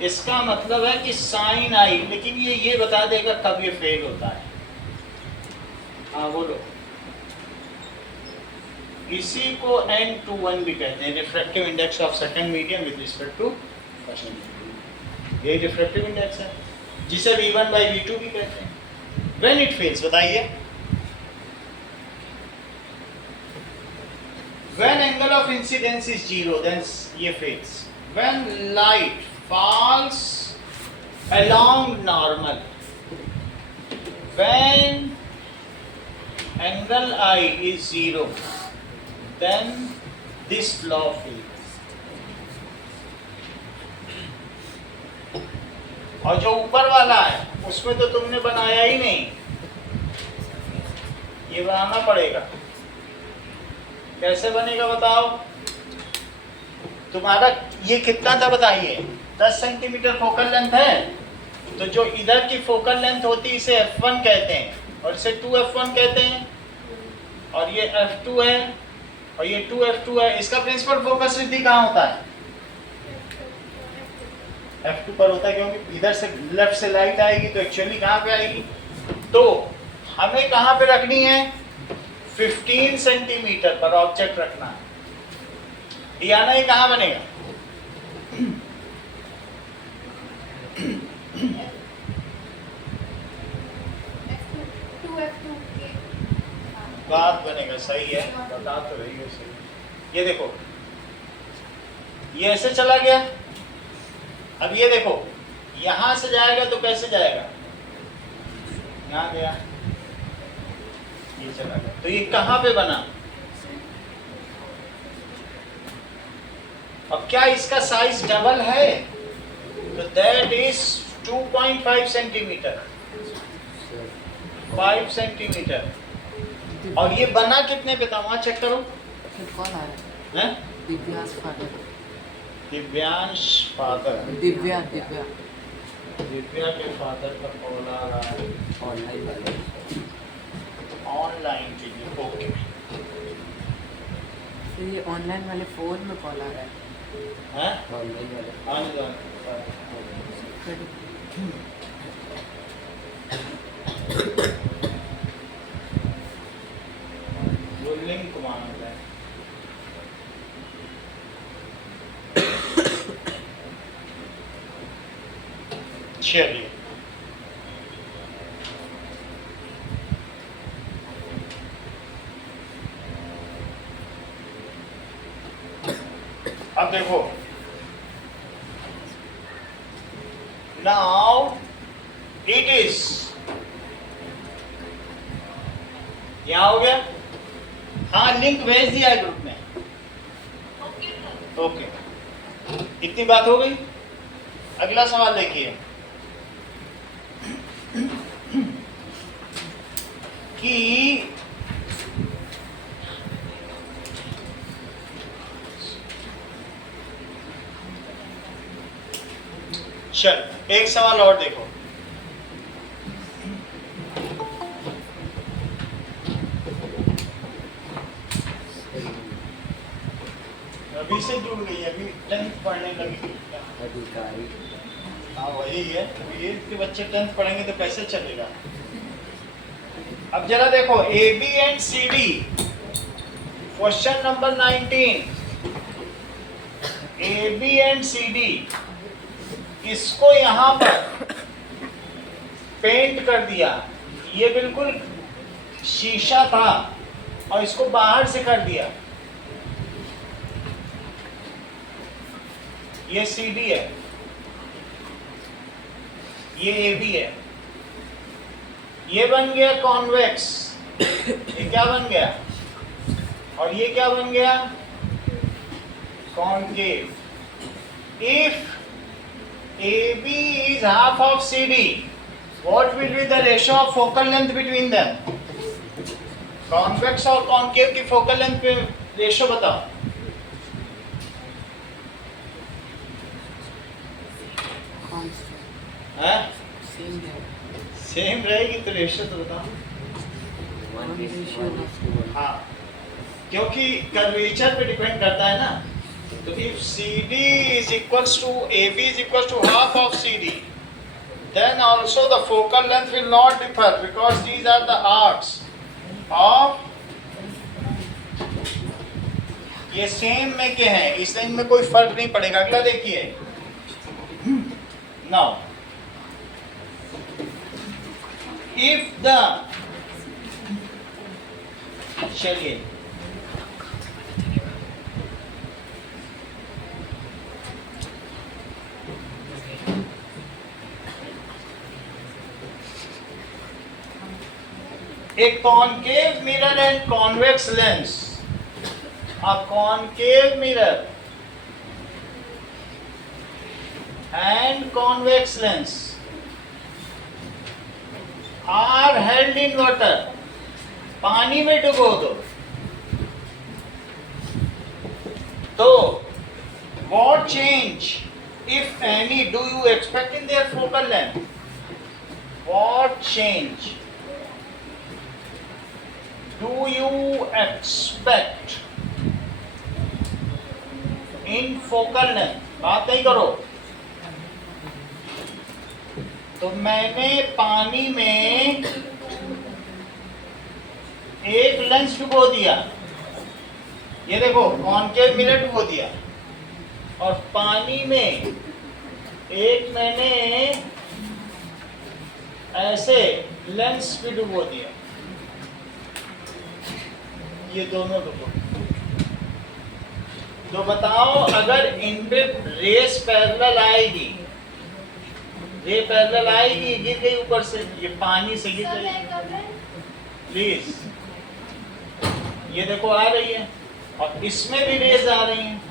इसका मतलब है कि साइन आई, लेकिन ये बता देगा कब ये फेल होता है। हाँ बोलो। इसी को N21 भी कहते हैं, refractive index of second medium with respect to first medium. ये रिफ्रैक्टिव इंडेक्स है, जिसे V1 by V2 भी कहते हैं। When it fails, बताइए। When angle of incidence is 0, then ये fails. When light falls along normal, when angle I is 0, then this law fails. और जो ऊपर वाला है उसमें तो तुमने बनाया ही नहीं, ये बनाना पड़ेगा। कैसे बनेगा बताओ? तुम्हारा ये कितना था बताइए? 10 सेंटीमीटर फोकल लेंथ है, तो जो इधर की फोकल लेंथ होती है इसे F1 कहते हैं, और इसे 2F1 कहते हैं, और ये F2 है, और ये 2F2 है। इसका प्रिंसिपल फोकस रिद्धि कहाँ होता है? F2 पर होता है, क्योंकि इधर से लेफ्ट से लाइट आएगी तो एक्चुअली कहाँ पे आएगी? तो हमें कहाँ पे रखनी है? 15 सेंटीमीटर पर ऑब्जेक्ट रखना है। दिया ना, ये कहाँ बनेगा? F2 के बात बनेगा, सही है, बता तो रही है सही। ये देखो, ये ऐसे चला गया। अब ये देखो, यहां से जाएगा तो कैसे जाएगा? यहाँ गया, ये चला गया, तो ये कहाँ पे बना? अब क्या इसका साइज डबल है? तो दैट इज 2.5 सेंटीमीटर, 5 सेंटीमीटर। और ये बना कितने पे था? वहां चेक करो। फिर कौन आ रहा है? हैं? दिव्यांश फादर। दिव्यांश फादर। दिव्या दिव्या के फादर का कॉल आ रहा है ऑनलाइन वाले ऑनलाइन के लिए। ओके, तो ये ऑनलाइन वाले फोन में कॉल आ रहा है। हैं? ऑनलाइन वाले आने दो। वो लिंक मांगता है। चलिए, अब देखो, नाउ इट इज, यहां हो गया। हाँ, लिंक भेज दिया है ग्रुप में। ओके, इतनी बात हो गई। अगला सवाल देखिए कि चल, एक सवाल और देखो। अभी से जुड़ गई है, अभी 10th पढ़ने लगी। अधिकारी हाँ वही है, अभी 8th के बच्चे 10th पढ़ेंगे तो कैसे चलेगा। अब जरा देखो A B and C D, question number 19, A B and C D, इसको यहां पर पेंट कर दिया, ये बिल्कुल शीशा था और इसको बाहर से कर दिया, ये सी डी है, ये ए बी है, ये बन गया कॉन्वेक्स, ये क्या बन गया, और ये क्या बन गया, concave. If AB is half of CD, what will be the ratio of focal length between them? Convex और कॉनकेव की फोकल लेंथ पे रेशियो बताओ। हैं? सेम रहेगी तो रेशियो तो बताओ। 1:1. हाँ, क्योंकि कर्वेचर पे डिपेंड करता है ना। तो if CD is equals to AB is equals to half of CD, then also the focal length will not differ because these are the arcs of, ये सेम में के हैं, इस लाइन में कोई फर्क नहीं पड़ेगा। अगला देखिए, now if the, चलिए a concave mirror and convex lens, a concave mirror and convex lens are held in water, पानी में डुबो दो तो what change if any do you expect in their focal length? What change do you expect in focal length? बात नहीं करो। तो मैंने पानी में एक लेंस डुबो दिया, ये देखो कॉनकेव मिरर डुबो दिया, और पानी में एक मैंने ऐसे लेंस भी डुबो दिया, ये दोनों डुबो। तो बताओ अगर इन पे रेस पैरेलल आएगी, रे पैरेलल आएगी, गिर गई ऊपर से, ये पानी से गिर गई, प्लीज ये देखो आ रही है, और इसमें भी रेज आ रही हैं,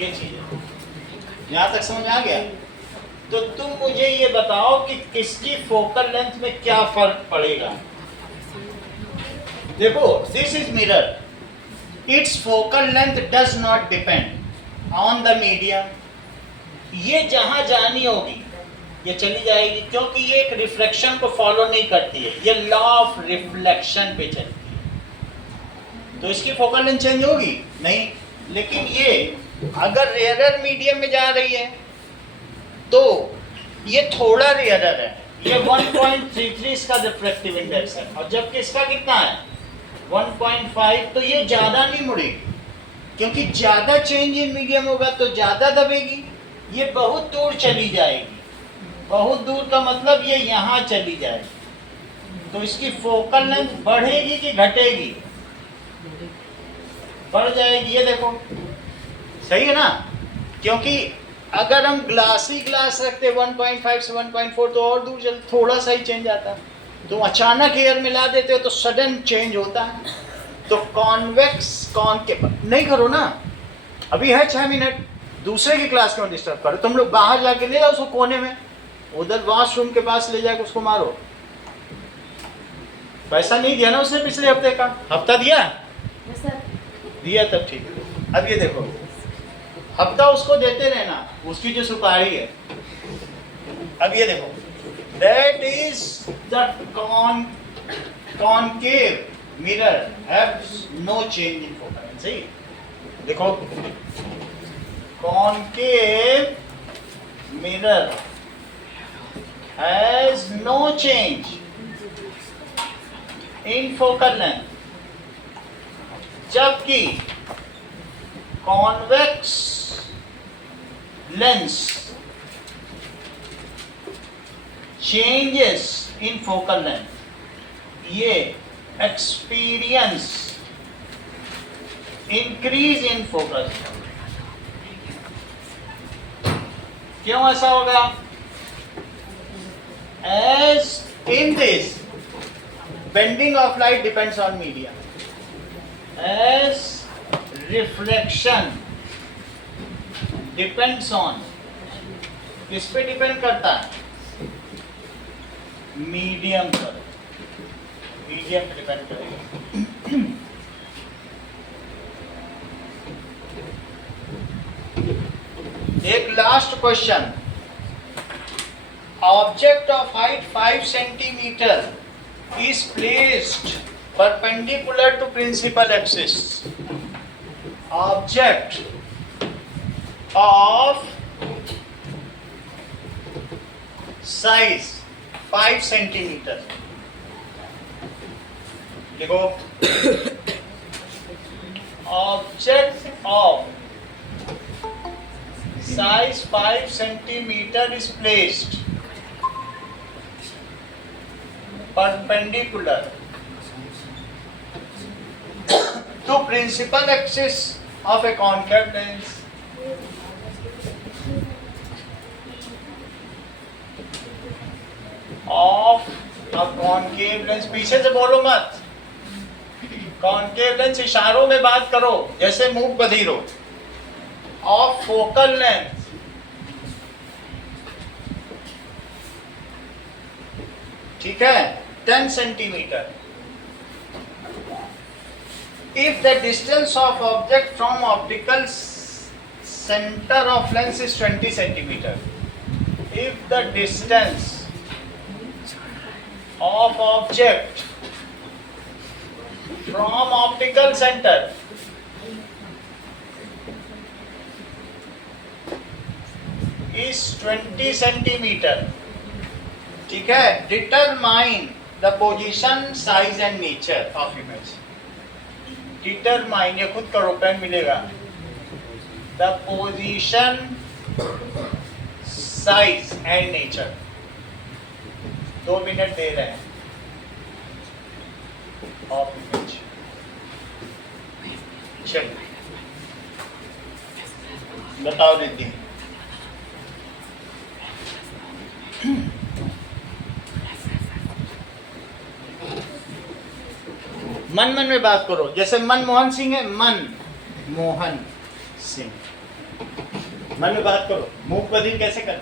ये चीज है। यहां तक समझ आ गया? तो तुम मुझे ये बताओ कि किसकी फोकल लेंथ में क्या फर्क पड़ेगा। देखो this is mirror, it's focal length does not depend on the medium. ये जहां जानी होगी ये चली जाएगी, क्योंकि ये एक रिफ्लेक्शन को फॉलो नहीं करती है, ये लॉ ऑफ रिफ्लेक्शन पे चलती है। तो इसकी फोकल लेंथ चेंज होगी नहीं, लेकिन ये अगर रेयरर मीडियम में जा रही है तो ये थोड़ा रेयरर है, ये 1.33 इसका रिफ्रैक्टिव इंडेक्स है, और जबकि इसका कितना है 1.5, तो ये ज्यादा नहीं मुड़ेगी, क्योंकि ज्यादा चेंज इन मीडियम होगा तो ज्यादा दबेगी, ये बहुत दूर चली जाएगी। बहुत दूर का मतलब ये यहाँ चली जाएगी, तो इसकी फोकल लेंथ बढ़ेगी कि घटेगी? बढ़ जाएगी। ये देखो सही है ना, क्योंकि अगर हम ग्लास ही ग्लास रखते 1.5 से 1.4 तो और दूर चल, थोड़ा सा ही चेंज आता। तो अचानक एयर मिला देते हो तो सडन चेंज होता है। तो कॉन्वेक्स कॉनकेव नहीं करो ना, अभी है 6 मिनट, दूसरे की क्लास क्यों डिस्टर्ब करो। तुम लोग बाहर जाके ले जाओ उसको कोने में, उधर वॉशरूम के पास ले जाकर उसको मारो। पैसा नहीं दिया ना उसने पिछले हफ्ते का, हफ्ता दिया? दिया तब ठीक है। अब ये देखो, हफ्ता उसको देते रहना, उसकी जो सुपारी है। अब ये देखो, that is the concave mirror have no change in focal length. सही देखो, concave mirror has no change in focal length, जबकि convex lens changes in focal length. ये experience increase in focus. क्यों ऐसा होगा? As in this, bending of light depends on media. As reflection depends on, किस पे depend करता है? Medium पर, मीडियम पे डिपेंड करेगा। एक last question, object of height 5 centimetre is placed perpendicular to principal axis. Object of size 5 centimeter. देखो, object of size 5 centimeter is placed perpendicular to principal axis of a concave lens. Of a concave lens. पीछे से बोलो मत, concave lens इशारों में बात करो, जैसे मूक बधिर हो। Of focal length ठीक है 10 centimeter. If the distance of object from optical center of lens is 20 centimeter, if the distance of object from optical center is 20 centimeter, ठीक है, determine the position, size and nature of image. Determine, ये खुद करो, pen मिलेगा. The position, size and nature. 2 minute दे रहे हैं of image. चलो बताओ रिद्धि. मन मन में बात करो, जैसे मनमोहन सिंह है, मन मोहन सिंह, मन में बात करो। मूक बधिर कैसे कर?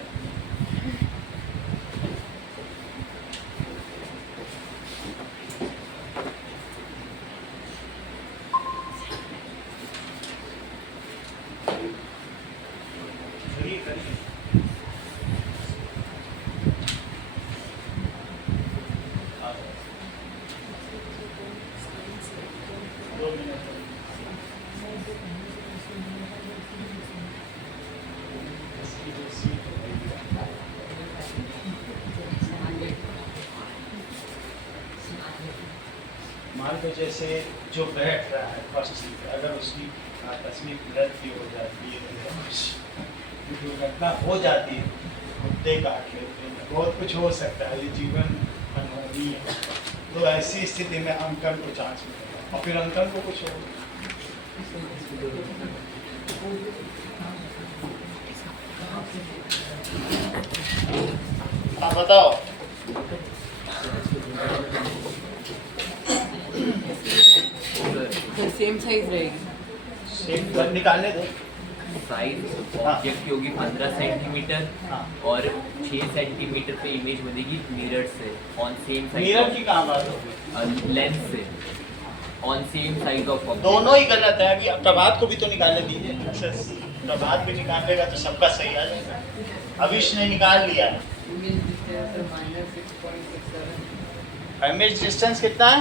मान लो जैसे जो बैठ रहा है फर्स्ट सीट, अगर उसकी आकस्मिक मृत्यु हो जाती है, दुर्घटना हो जाती है, कुत्ते काट लेते हैं, बहुत कुछ हो सकता है, ये जीवन अनहोनी है। तो ऐसी स्थिति में अंकल को चांस मिलेगा और फिर अंकल को कुछ हो। हाँ बताओ। सेम साइज रहेगी, सेम निकालने दो। साइज ऑब्जेक्ट की होगी 15 सेंटीमीटर हाँ। और 6 सेंटीमीटर पे इमेज बनेगी मिरर से ऑन सेम साइज। मिरर की कहाँ बात होगी? लेंस से on same size of object. दोनों ही गलत है। अभी प्रभात को भी तो निकालने दीजिए, प्रभात भी निकाल लेगा तो सबका सही आ जाएगा। अविश ने निकाल लिया है। इमेज डिस्टेंस कितना है?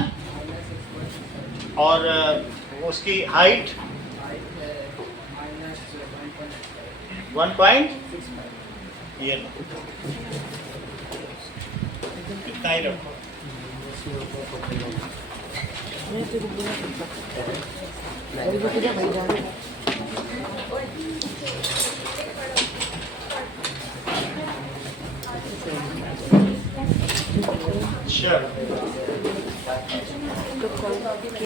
और उसकी हाइट 1 ये लो, इतना ही रखो। मैं तेरे को बोला मेरे को किधर भाई जा रहे चलो